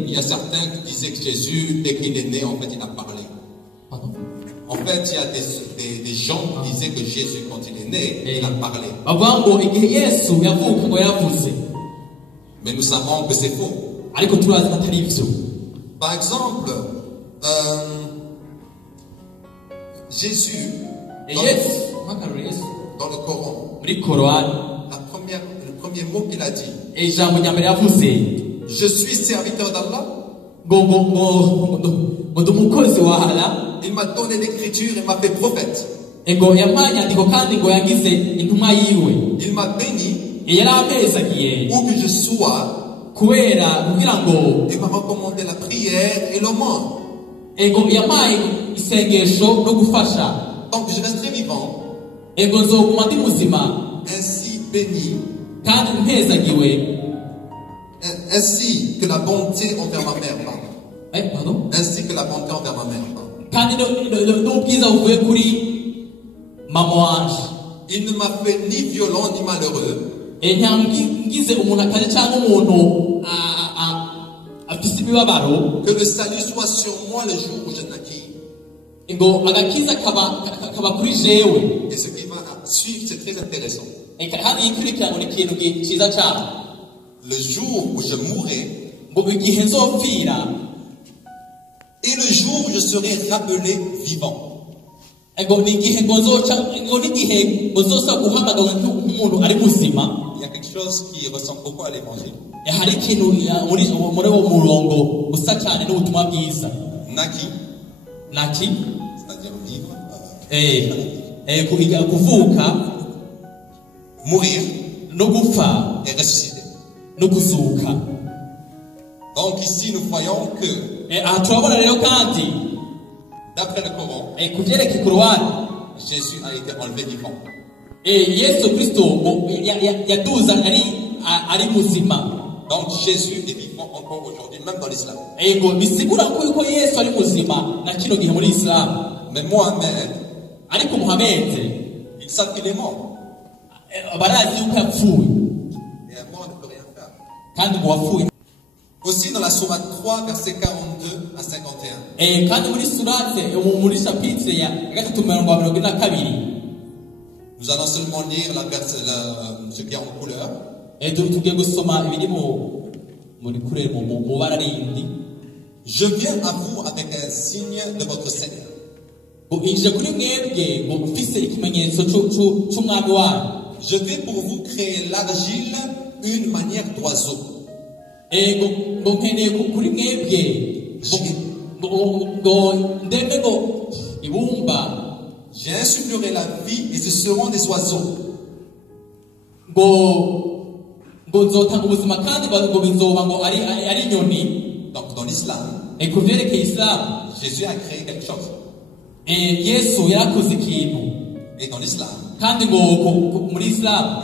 y a certains qui disaient que Jésus, dès qu'il est né, en fait, il a parlé. En fait, il y a des gens qui disaient que Jésus, quand il est né, il a parlé. Mais nous savons que c'est faux. Par exemple, Jésus, dans le Coran, le premier mot qu'il a dit, je suis serviteur d'Allah. Il m'a donné l'écriture et m'a fait prophète. Il m'a béni où que je sois. Il m'a recommandé la prière et l'aumône. Tant que je resterai vivant, ainsi béni, ainsi que la bonté envers ma mère, pardon. Ainsi que la bonté envers ma mère, il ne m'a fait ni violent ni malheureux. Que le salut soit sur moi le jour où je naquis. Et ce qui va suivre, c'est très intéressant. Le jour où je mourrai et le jour où je serai rappelé vivant. Il y a quelque chose qui ressemble beaucoup à l'évangile. Naki, c'est-à-dire vivre, mourir et ressusciter. Donc ici nous voyons que d'après le Coran, Jésus a été enlevé vivant. Donc Jésus est vivant encore aujourd'hui, même dans l'islam. Mais Mohamed, ils savent qu'il est mort. Et un mort ne peut rien faire. Aussi dans la sourate 3, versets 42 à 51. Nous allons seulement lire ce qui est en couleur. Je viens à vous avec un signe de votre Seigneur. Je vais pour vous créer l'argile une manière d'oiseau. J'insufflerai la vie et ce seront des oiseaux. Donc dans l'islam, Jésus a créé quelque chose. Et dans l'islam,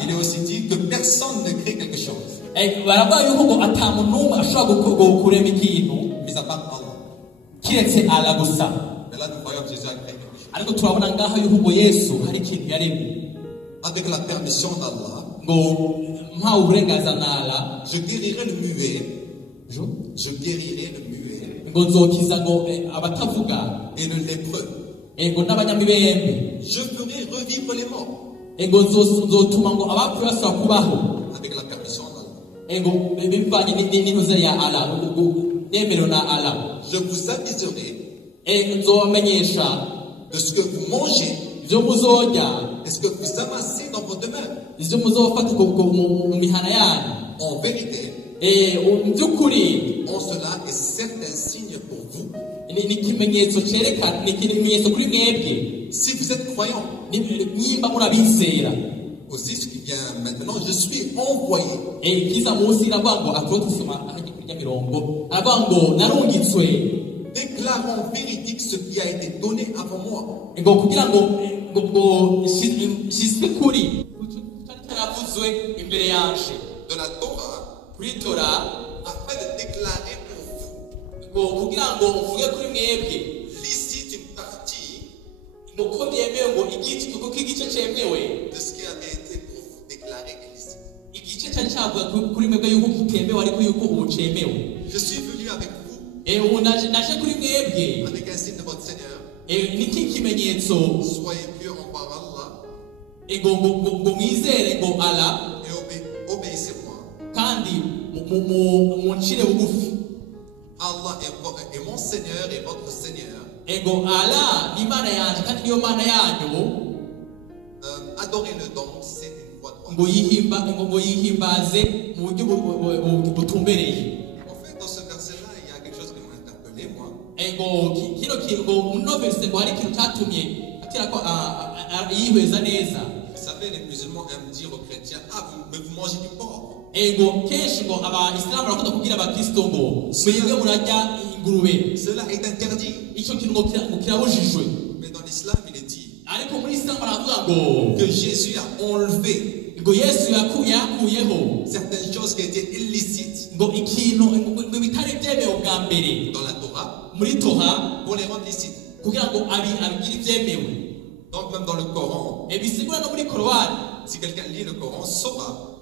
il est aussi dit que personne ne crée quelque chose. Mais à part Allah. Mais là, nous voyons que Jésus a créé quelque chose. Avec la permission d'Allah, je guérirai le muet. Je guérirai le muet. Et le lépreux. Je ferai revivre les morts. Avec la permission d'Allah. Je vous aviserai de ce que vous mangez et ce que vous amassez dans vos demeures. En vérité, en cela est certain signe pour vous. Si vous êtes croyant, aussi ce qui vient maintenant, je suis envoyé. Déclarant véridique ce qui a été donné avant moi. De la Torah, afin de déclarer pour vous licite une partie de ce qui avait été pour vous déclaré illicite. Je suis venu avec vous avec un signe de votre Seigneur. Soyez purs envers Allah et obéissez-moi. Allah est mon Seigneur et votre Seigneur. Adorez-le donc, c'est une voie droite. En fait, dans ce verset-là, il y a quelque chose qui m'a interpellé, moi. Vous savez, les musulmans aiment dire aux chrétiens, mais vous mangez du porc. Cela est interdit. Mais dans l'islam, il est dit que Jésus a enlevé certaines choses qui étaient illicites dans la Torah pour les rendre licites. Donc même dans le Coran, si quelqu'un lit le Coran, saura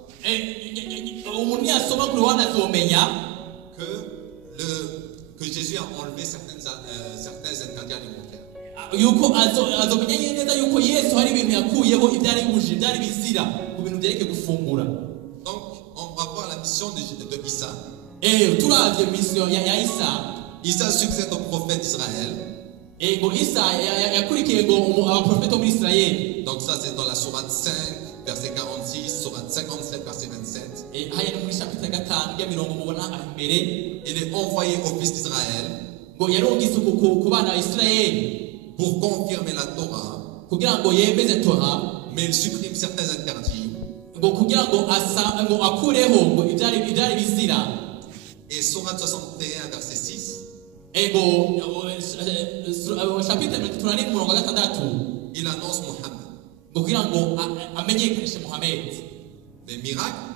que Jésus a enlevé certains interdits alimentaires. Donc on va voir la mission de Issa. Issa succède au prophète d'Israël. Donc ça c'est dans la sourate 5 verset 46, sourate 57 verset 27. Il est envoyé au fils d'Israël pour confirmer la Torah, mais il supprime certains interdits. Et sourate 61 verset 6, il annonce Mohammed. Les miracles,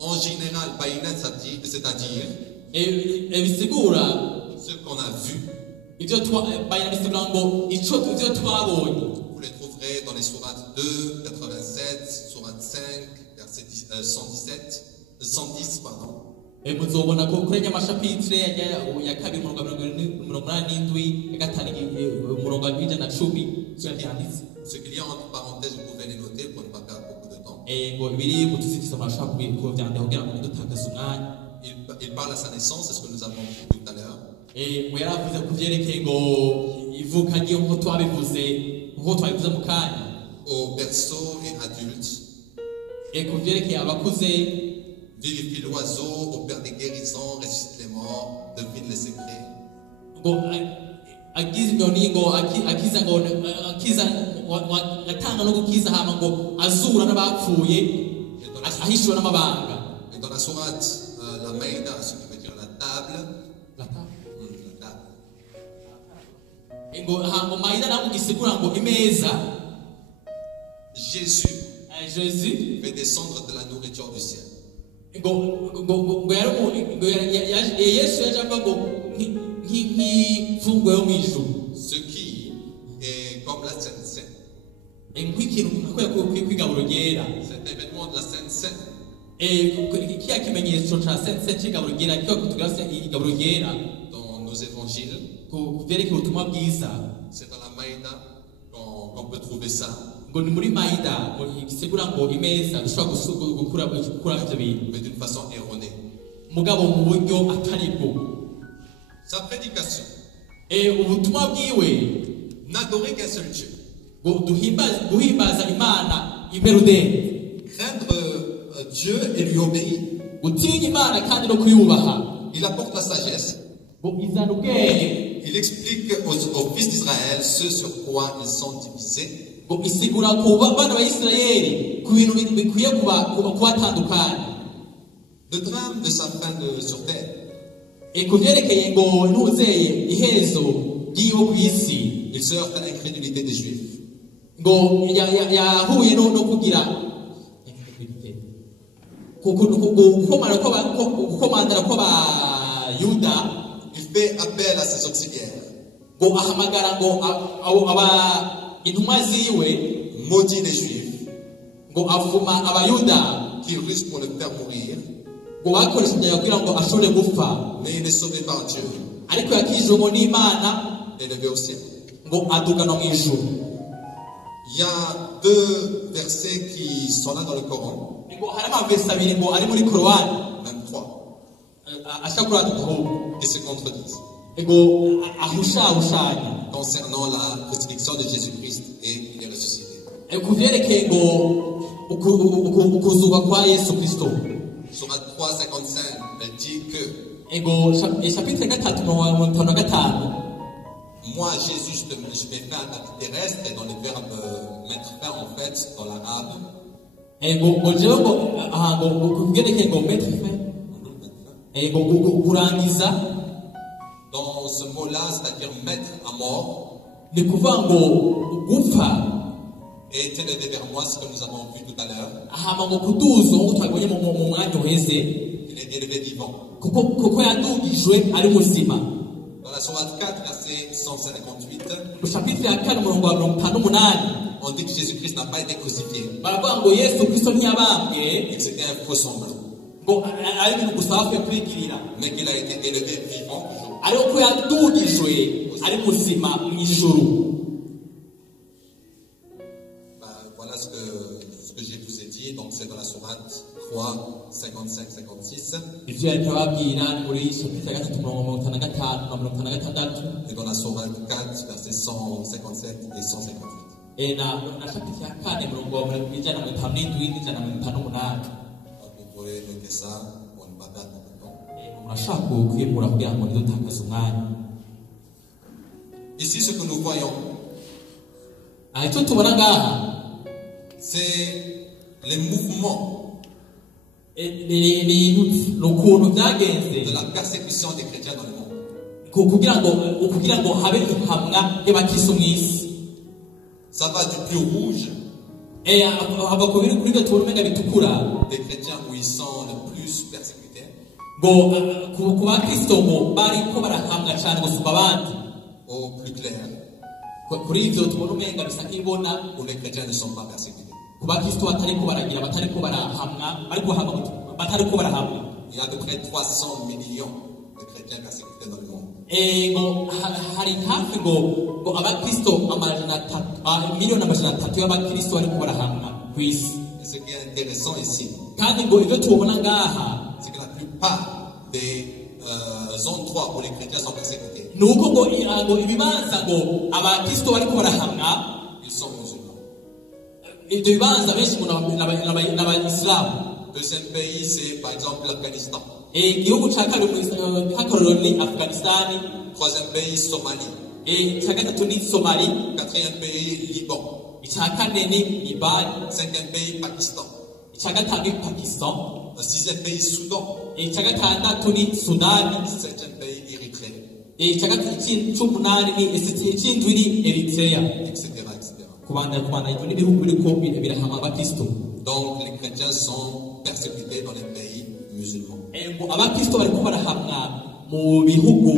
en général, c'est-à-dire ce qu'on a vu. Vous les trouverez dans les sourates 2, 87, sourate 5, verset 110, pardon. Ce qu'il y a entre parenthèses, vous pouvez les noter pour ne pas perdre beaucoup de temps. Il parle à sa naissance, c'est ce que nous avons vu tout à l'heure. Aux berceaux et adultes. Vivifie l'oiseau, opère des guérisons, ressuscite les morts, devine les secrets. ngo akiza inyoni ngo akiza ngo akiza atanga no gukiza hama ngo azura n'abapfuye ahishura n'amabanga. Et dans la sourate la Maïda, ce qui veut dire la table. La table. Ngo hango Maïda nako gisigura ngo imeza. Jésus fait descendre de la nourriture du ciel. Ce qui est comme la Sainte Seine. Cet événement de la Sainte Seine. Dans nos évangiles, c'est dans la Maïda qu'on peut trouver ça. Mais d'une façon erronée. Sa prédication n'adorait qu'un seul Dieu. Craindre Dieu et lui obéir. Il apporte la sagesse. Il explique aux fils d'Israël ce sur quoi ils sont divisés. Le drame de sa fin sur terre. Il se heurte à l'incrédulité des Juifs. Il fait appel à ses auxiliaires. Maudit les Juifs qui rusent pour le faire mourir. Mais il est sauvé par Dieu. Élevé au ciel. Il y a deux versets qui sont là dans le Coran. Même trois. Et se contredisent. Concernant la crucifixion de Jésus-Christ et il est ressuscité. Surat 3:55, elle dit que moi, Jésus, je mets fin à ta vie terrestre, et dans le verbe mettre fin en fait dans l'arabe. Dans ce mot-là, c'est-à-dire mettre à mort, et est élevé vers moi, ce que nous avons vu tout à l'heure. Il est élevé vivant. Dans la sourate 4, verset 158, on dit que Jésus-Christ n'a pas été crucifié. Il c'était un faux semblant. Mais qu'il a été élevé vivant. Voilà ce que je vous ai dit. Donc c'est dans la sourate 3, 55, 56. Et dans la sourate 4, versets 157 et 158. Vous pouvez noter ça, on ne va pas perdre de temps. Ici, ce que nous voyons, c'est les mouvements de la persécution des chrétiens dans le monde. Ça va du plus rouge des chrétiens où ils sont le plus persécutés au plus clair où les chrétiens ne sont pas persécutés. Il y a à peu près 300 millions de chrétiens persécutés dans le monde. Et ce qui est intéressant ici, c'est que la plupart des endroits où les chrétiens sont persécutés, ils sont musulmans. Deuxième pays, c'est par exemple l'Afghanistan. igihugu cya kabiri nk'akarorero ni Afghanistan. Troisième pays, Somalie. icya gatatu ni Somalie. Quatrième pays, Liban. icya kane ni Liban. Cinquième pays, Pakistan. icya gatanu ni Pakistan. Sixième pays, Soudan. icya gatandatu ni Sudani. Septième pays, Érythrée. icya cy'umunani ni icy'indwi ni Eritrea, etc. kubandanya ibyo n'ibihugu biriko birahama abakristo. Donc les chrétiens sont persécutés dans les pays musulmans. Abakristo bariko barahamwa mu bihugu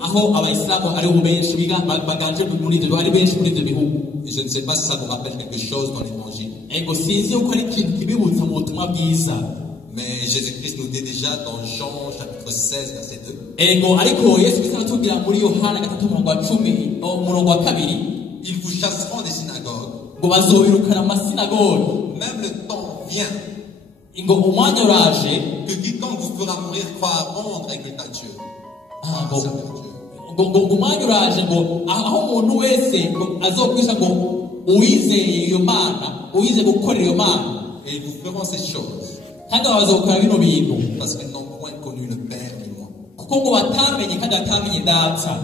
aho abayisilamu ari benshi baganje muri ibyo bari benshi muri ibyo bihugu. Je ne sais pas si ça vous rappelle quelque chose dans l'évangile. Sinzi uko ari ikintu kibibutsa mu butumwa bwiza. Mais Jésus-Christ nous dit déjà dans Jean chapitre 16 verset 2. Ariko Yesu Kristo aratubwira muri Yohana 3:10 ils vous chasseront des synagogues. ngo bazobirukana mu masinagogi. Même le temps vient ngo umwanya uraje que quiconque vous fera mourir croira rendre inculte à Dieu. ngo umwanya uraje ngo aho umuntu wese azokwisha ngo uwizeye iyo Mana, uwizeye gukorera iyo Mana. Et ils vous feront ces choses kandi bazokora bino bintu parce qu'ils n'ont point connu le Père ni moi. kuko ngo batamenye kandi batamenye Data.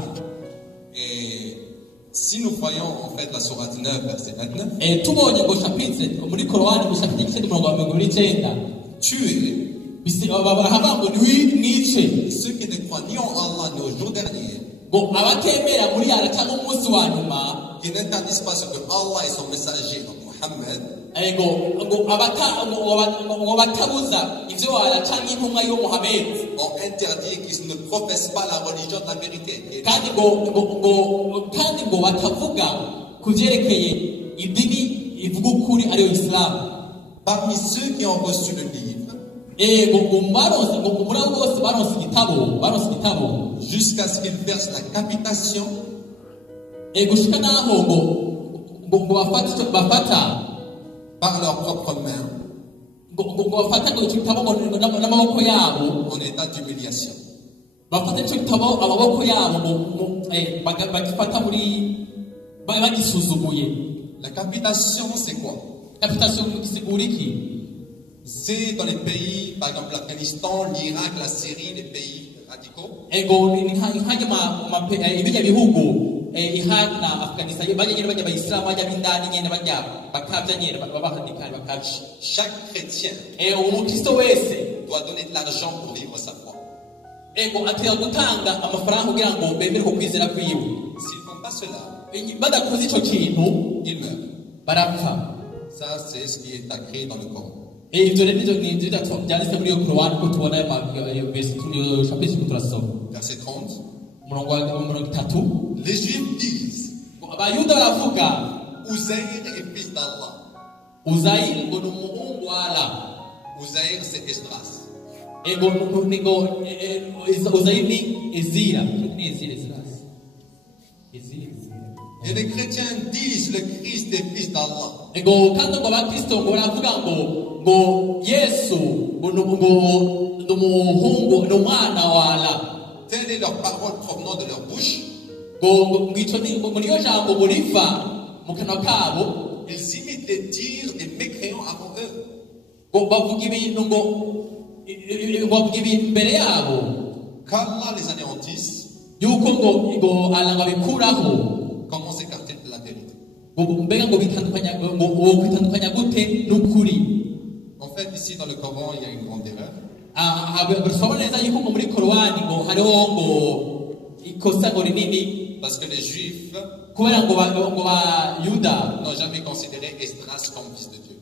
Et si nous voyons en fait la sourate 9 verset 29, tubonye ngo chapitre muri Korowani mu chapitre 29 tuez baravuga ngo nice ceux qui ne croient ni en Allah ni au jour dernier, ngo abatemera muri yara cyangwa umunsi wa nyuma, qui n'interdisent pas ce que Allah et son messager donc Mohammed, ngo batabuza ivyo wara cyangwa intumwa yo Muhammad, ont interdit et qui ne professent pas la religion de la vérité. kandi ngo batavuga kuvyerekeye idini ivuga ukuri ariyo Islam. Parmi ceux qui ont reçu le livre, jusqu'à ce qu'ils versent la capitation, par leurs propres mains, en état d'humiliation. La capitation, c'est quoi? C'est dans les pays, par exemple l'Afghanistan, l'Irak, la Syrie, les pays radicaux. Chaque chrétien doit donner de l'argent pour vivre sa foi. S'ils ne font pas cela, ils meurent. Ça, c'est ce qui est écrit dans le Coran. Verset 30. Les Juifs disent Uzaïr est fils d'Allah. Uzaïr, c'est Esdras. Et les chrétiens disent le Christ est fils d'Allah. Telle est leur parole provenant de leur bouche. Ils imitent les dires des mécréants avant eux. Qu'Allah les anéantisse. Comment s'écarter de la vérité? En fait, ici dans le Coran, il y a une grande erreur. Parce que les Juifs n'ont jamais considéré Esdras comme fils de Dieu.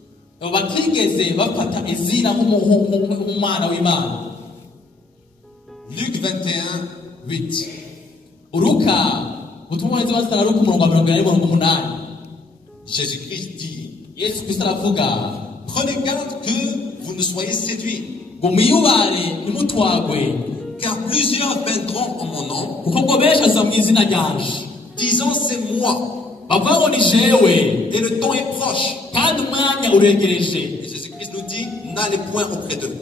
Luc 21, 8. Jésus-Christ dit prenez garde que vous ne soyez séduits, car plusieurs viendront en mon nom disant c'est moi et le temps est proche. Et Jésus-Christ nous dit n'allez point auprès d'eux.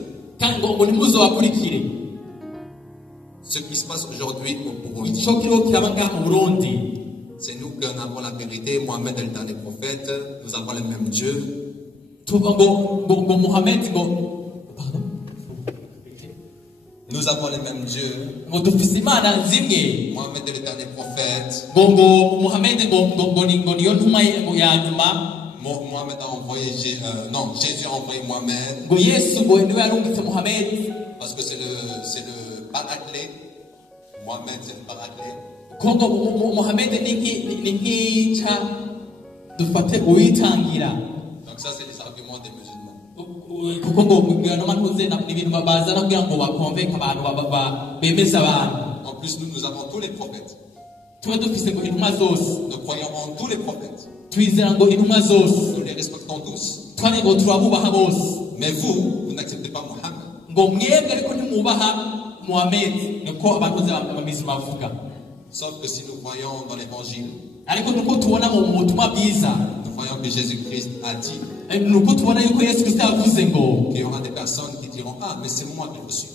Ce qui se passe aujourd'hui au Burundi, c'est nous qui en avons la vérité. Mohammed est le dernier prophète. Nous avons le même Dieu. Nous avons le même Dieu. ngo dufise imana zimwe Mohammed est le dernier prophète. ngo Muhammad ngo niyo ntuma ya nyuma Mohammed a envoyé Jésus a envoyé Mohammed. ngo Yesu ngo niwe yarungitse Muhammad Parce que c'est le paraclet. Mohammed c'est le paraclet. ngo Muhammad ni nk'ica dufate uwitangira. Donc ça c'est les arguments des musulmans. kuko ngo guverinoma ntuze n'ibintu bazana kugira ngo bakonvenke abantu bemeza abantu. En plus nous avons tous les prophètes. tuba dufise ngo intumwa zose. Nous croyons en tous les prophètes. twizera ngo intumwa zose. Nous les respectons tous. twari ngo turabubaha bose. Mais vous n'acceptez pas Mohammed. ngo mwebwe ariko ntimubaha Muhammad niko abantu b'abamizima bavuga. Sauf que si nous voyons dans l'évangile, ariko nuko tubona mu butumwa bwiza, nous voyons que Jésus-Christ a dit nuko tubona yuko Yesu Kristo yavuze ngo qu'il y aura des personnes qui diront ah mais c'est moi qui le suis.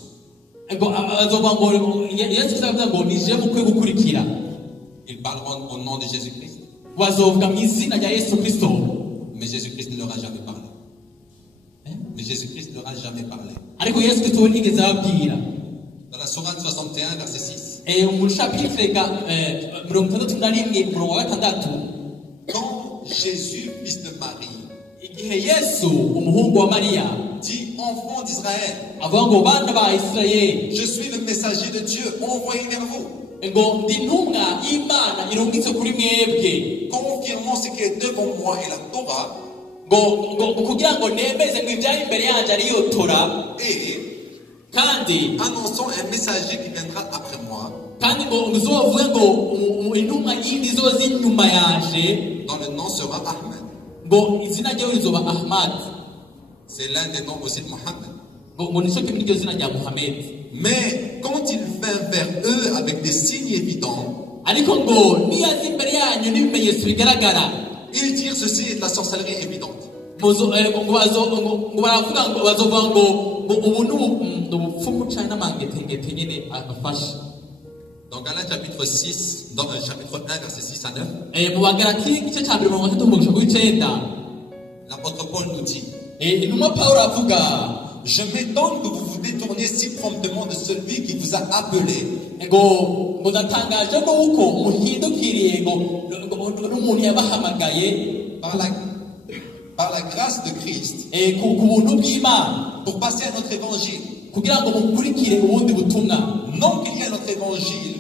ngo azoba ngo Yesu Kristo yavuze ngo nije mukwiye gukurikira. Ils parleront au nom de Jésus-Christ. bazovuga mu izina rya Yesu Kristo. Mais Jésus-Christ ne leur a jamais parlé. Mais Jésus-Christ ne leur a jamais parlé. ariko Yesu Kristo ntigeze ababwira. Dans la Sourate 61 verset 6. mu chapitre 61 murongo wa 6. Quand Jésus, fils de Marie, igihe Yesu umuhungu wa Mariya dit enfant d'Israël, avuga ngo bana ba Isirayeli, je suis le messager de Dieu envoyé vers vous, ngo ndi ntumwa y'Imana irungitse kuri mwebwe, confirmant ce qui est devant moi et la Torah, ngo kugira ngo nemeze ngo ibyari imbere yanjye ariyo Tora, et kandi annonçant un messager qui viendra après moi, kandi ngo uzovuge ngo intumwa yindi zoza inyuma yaje, dont le nom sera Ahmed. ngo izina ryawe rizoba Ahmad. C'est l'un des noms aussi de Mohammed. ngo nico kimwe n'iryo zina rya Muhammad. Mais quand il vint vers eux avec des signes évidents, ariko ngo niyaza imbere yanyu n'ibimenyetso bigaragara, ils dirent ceci est de la sorcellerie évidente. ngo baravuga ngo bazovuga ngo ubu n'ubupfumu cyane n'amangetengete nyine afashe. Dans Galates chapitre 6, dans chapitre 1 verset 6 à 9, mu Bagalati igice cya 3:3-9, l'apôtre Paul nous dit intumwa Pawulo avuga, je m'étonne que vous vous détourniez si promptement de celui qui vous a appelé. ngo ndatangaje ko uko muhindukiriye ngo n'umuntu yabahamagaye par la grâce de Christ, ku buntu bw'Imana, pour passer à notre évangile. kugira ngo mukurikire ubundi butumwa. Non qu'il y ait un autre évangile,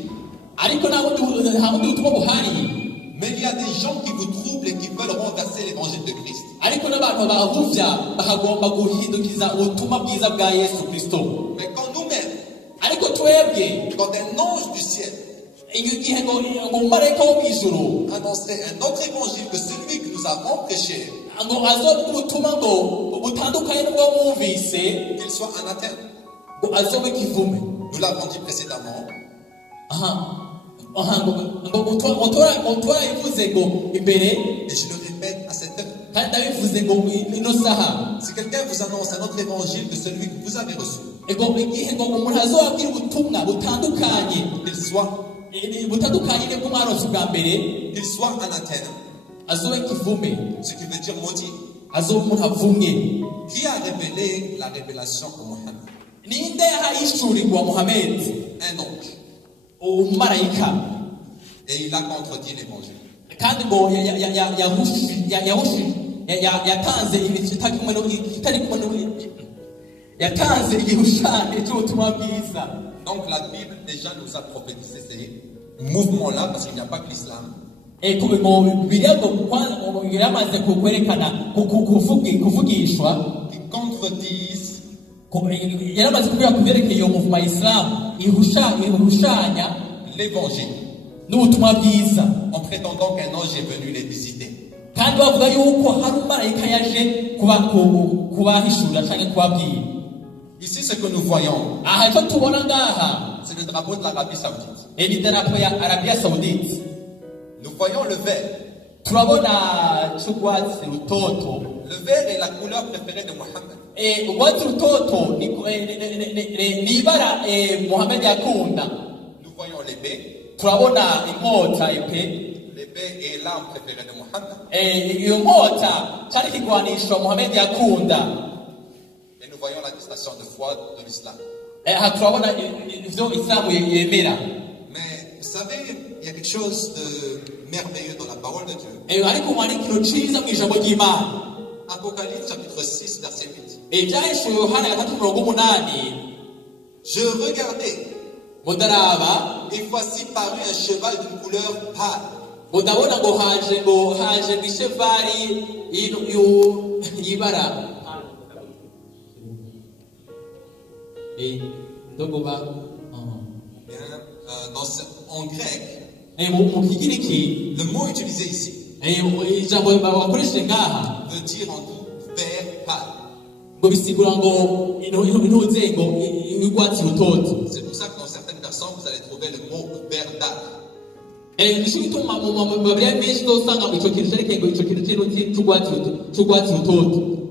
ariko nta bundi butumwa buhari, mais il y a des gens qui vous troublent et qui veulent renverser l'évangile de Christ. ariko n'abantu bahuvya bakagomba guhindukiza ubutumwa bwiza bwa Yesu Kristo. Mais quand nous-mêmes, ariko twebwe, quand un ange du ciel igihe ngo umumarayika wo mw'ijuru annoncerait un autre évangile que celui que nous avons prêché, ngo azobe ubutumwa ngo butandukanye n'ubwo mwumvise, qu'il soit anathème. ngo azobe ikivume. Nous l'avons dit précédemment. ngo twarabivuze ngo imbere, Et je le répète à cette heure. kandi ndabivuze ngo ino saha. Si quelqu'un vous annonce un autre évangile que celui que vous avez reçu, ngo igihe ngo umuntu azobabwira ubutumwa butandukanye n'ubwo mwaronse bwa mbere, qu'il soit anathème, azobe ikivume, ce qui veut dire maudit. azobe umuntu avumwe. Qui a révélé la révélation au Mohammed? ninde yahishurirwa Muhammad? Un ange. umumarayika. Et il a contredit l'évangile. kandi ngo yatanze yatanze igishushanyo cy'ubutumwa bwiza. Donc la Bible déjà nous a prophétisé ces mouvements-là, parce qu'il n'y a pas que l'islam. yamaze kwerekana kuvugishwa, Qui contredisent yaramaze kubwira ku byerekeye iyo muvuma ya Isilamu ihushanya l'évangile, n'ubutumwa bwiza, en prétendant qu'un ange est venu les visiter. kandi bavuga yuko hari umumarayika yaje kubahishura cyangwa kubabwira. Ici, ce que nous voyons, aha icyo tubona ngaha c'est le drapeau de l'Arabie Saoudite. ni idarapo ya Arabia Saudite. Nous voyons le vert. turabona cy'urwatsi rutoto. Le vert est la couleur préférée de Mohammed. urwatsi rutoto ni ibara Muhammad yakunda. Nous voyons l'épée. turabona inkota epee. L'épée est l'arme préférée de Mohammed. iyo nkota cyari ikigwanisho Muhammad yakunda. Et nous voyons l'attestation de foi de l'islam. aha turabona ivyo Islamu yemera. Mais vous savez, il y a quelque chose de merveilleux dans la parole de Dieu. Ariko hari ikintu ciza mw'ijambo ry'Imana. Apocalypse chapitre 6 verset 8. Ivyahishwe Yohana 3:8. Je regardais, et voici parut un cheval d'une couleur pâle. Mudabona ngo haje ng'ishevali y'ibara En grec, le mot utilisé ici veut dire en tout vert pâle. C'est pour ça que dans certaines versions, vous allez trouver le mot verdâtre.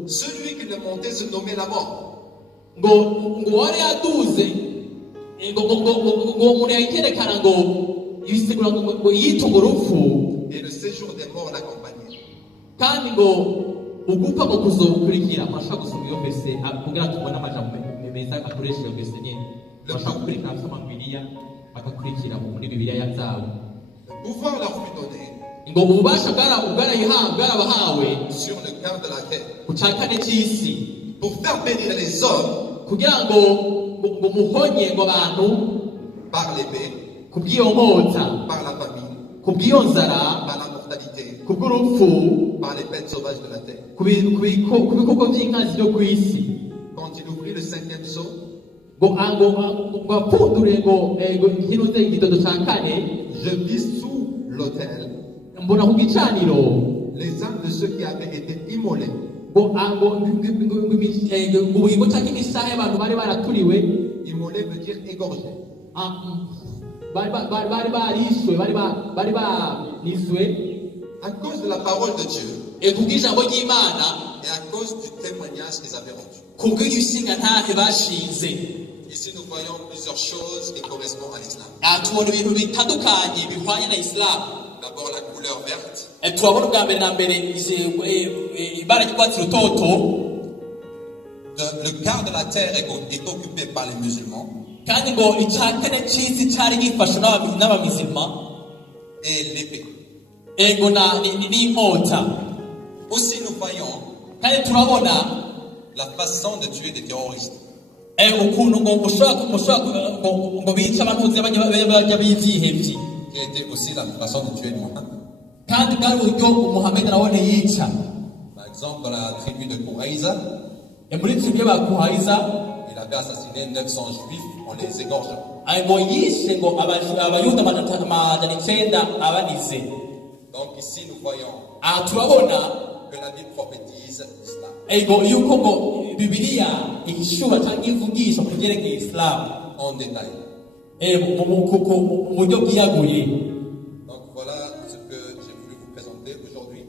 Celui qui le montait se nommait la mort. Et le séjour des morts l'accompagnait. Ugupa ngo kuzokurikira amashaka gusoma iyo mbese kugira tubone amajambo meza akoresha iyo mbese nyine bashaka kurikira asoma Bibiliya bakakurikira muri Bibiliya yazabo. Pouvoir leur fut donné ngo ububasha bwarabahawe sur le cœur de la terre kucakane cy'isi pour faire bénir les hommes kugira ngo muhonye ngo abantu par l'épée kubwiyo nkota par la famine kubwiyo nzara par la mortalité kubw'urupfu par les bêtes sauvages de la terre. Quand il ouvrit le 5e sceau, je vis sous l'autel les âmes de ceux qui avaient été immolés. Immolés veut dire égorgés. À cause de la parole de Dieu et à cause du témoignage qu'ils avaient rendu. Ici nous voyons plusieurs choses qui correspondent à l'islam. D'abord la couleur verte. Le quart de la terre est occupé par les musulmans. Et l'épée. Aussi nous voyons la façon de tuer des terroristes. Qui était aussi la façon de tuer Mohammed. Par exemple, dans la tribu de Kouraïza, il avait assassiné 900 juifs en les égorgeant. Donc ici nous voyons que la Bible prophétise l'islam en détail. Donc voilà ce que j'ai voulu vous présenter aujourd'hui.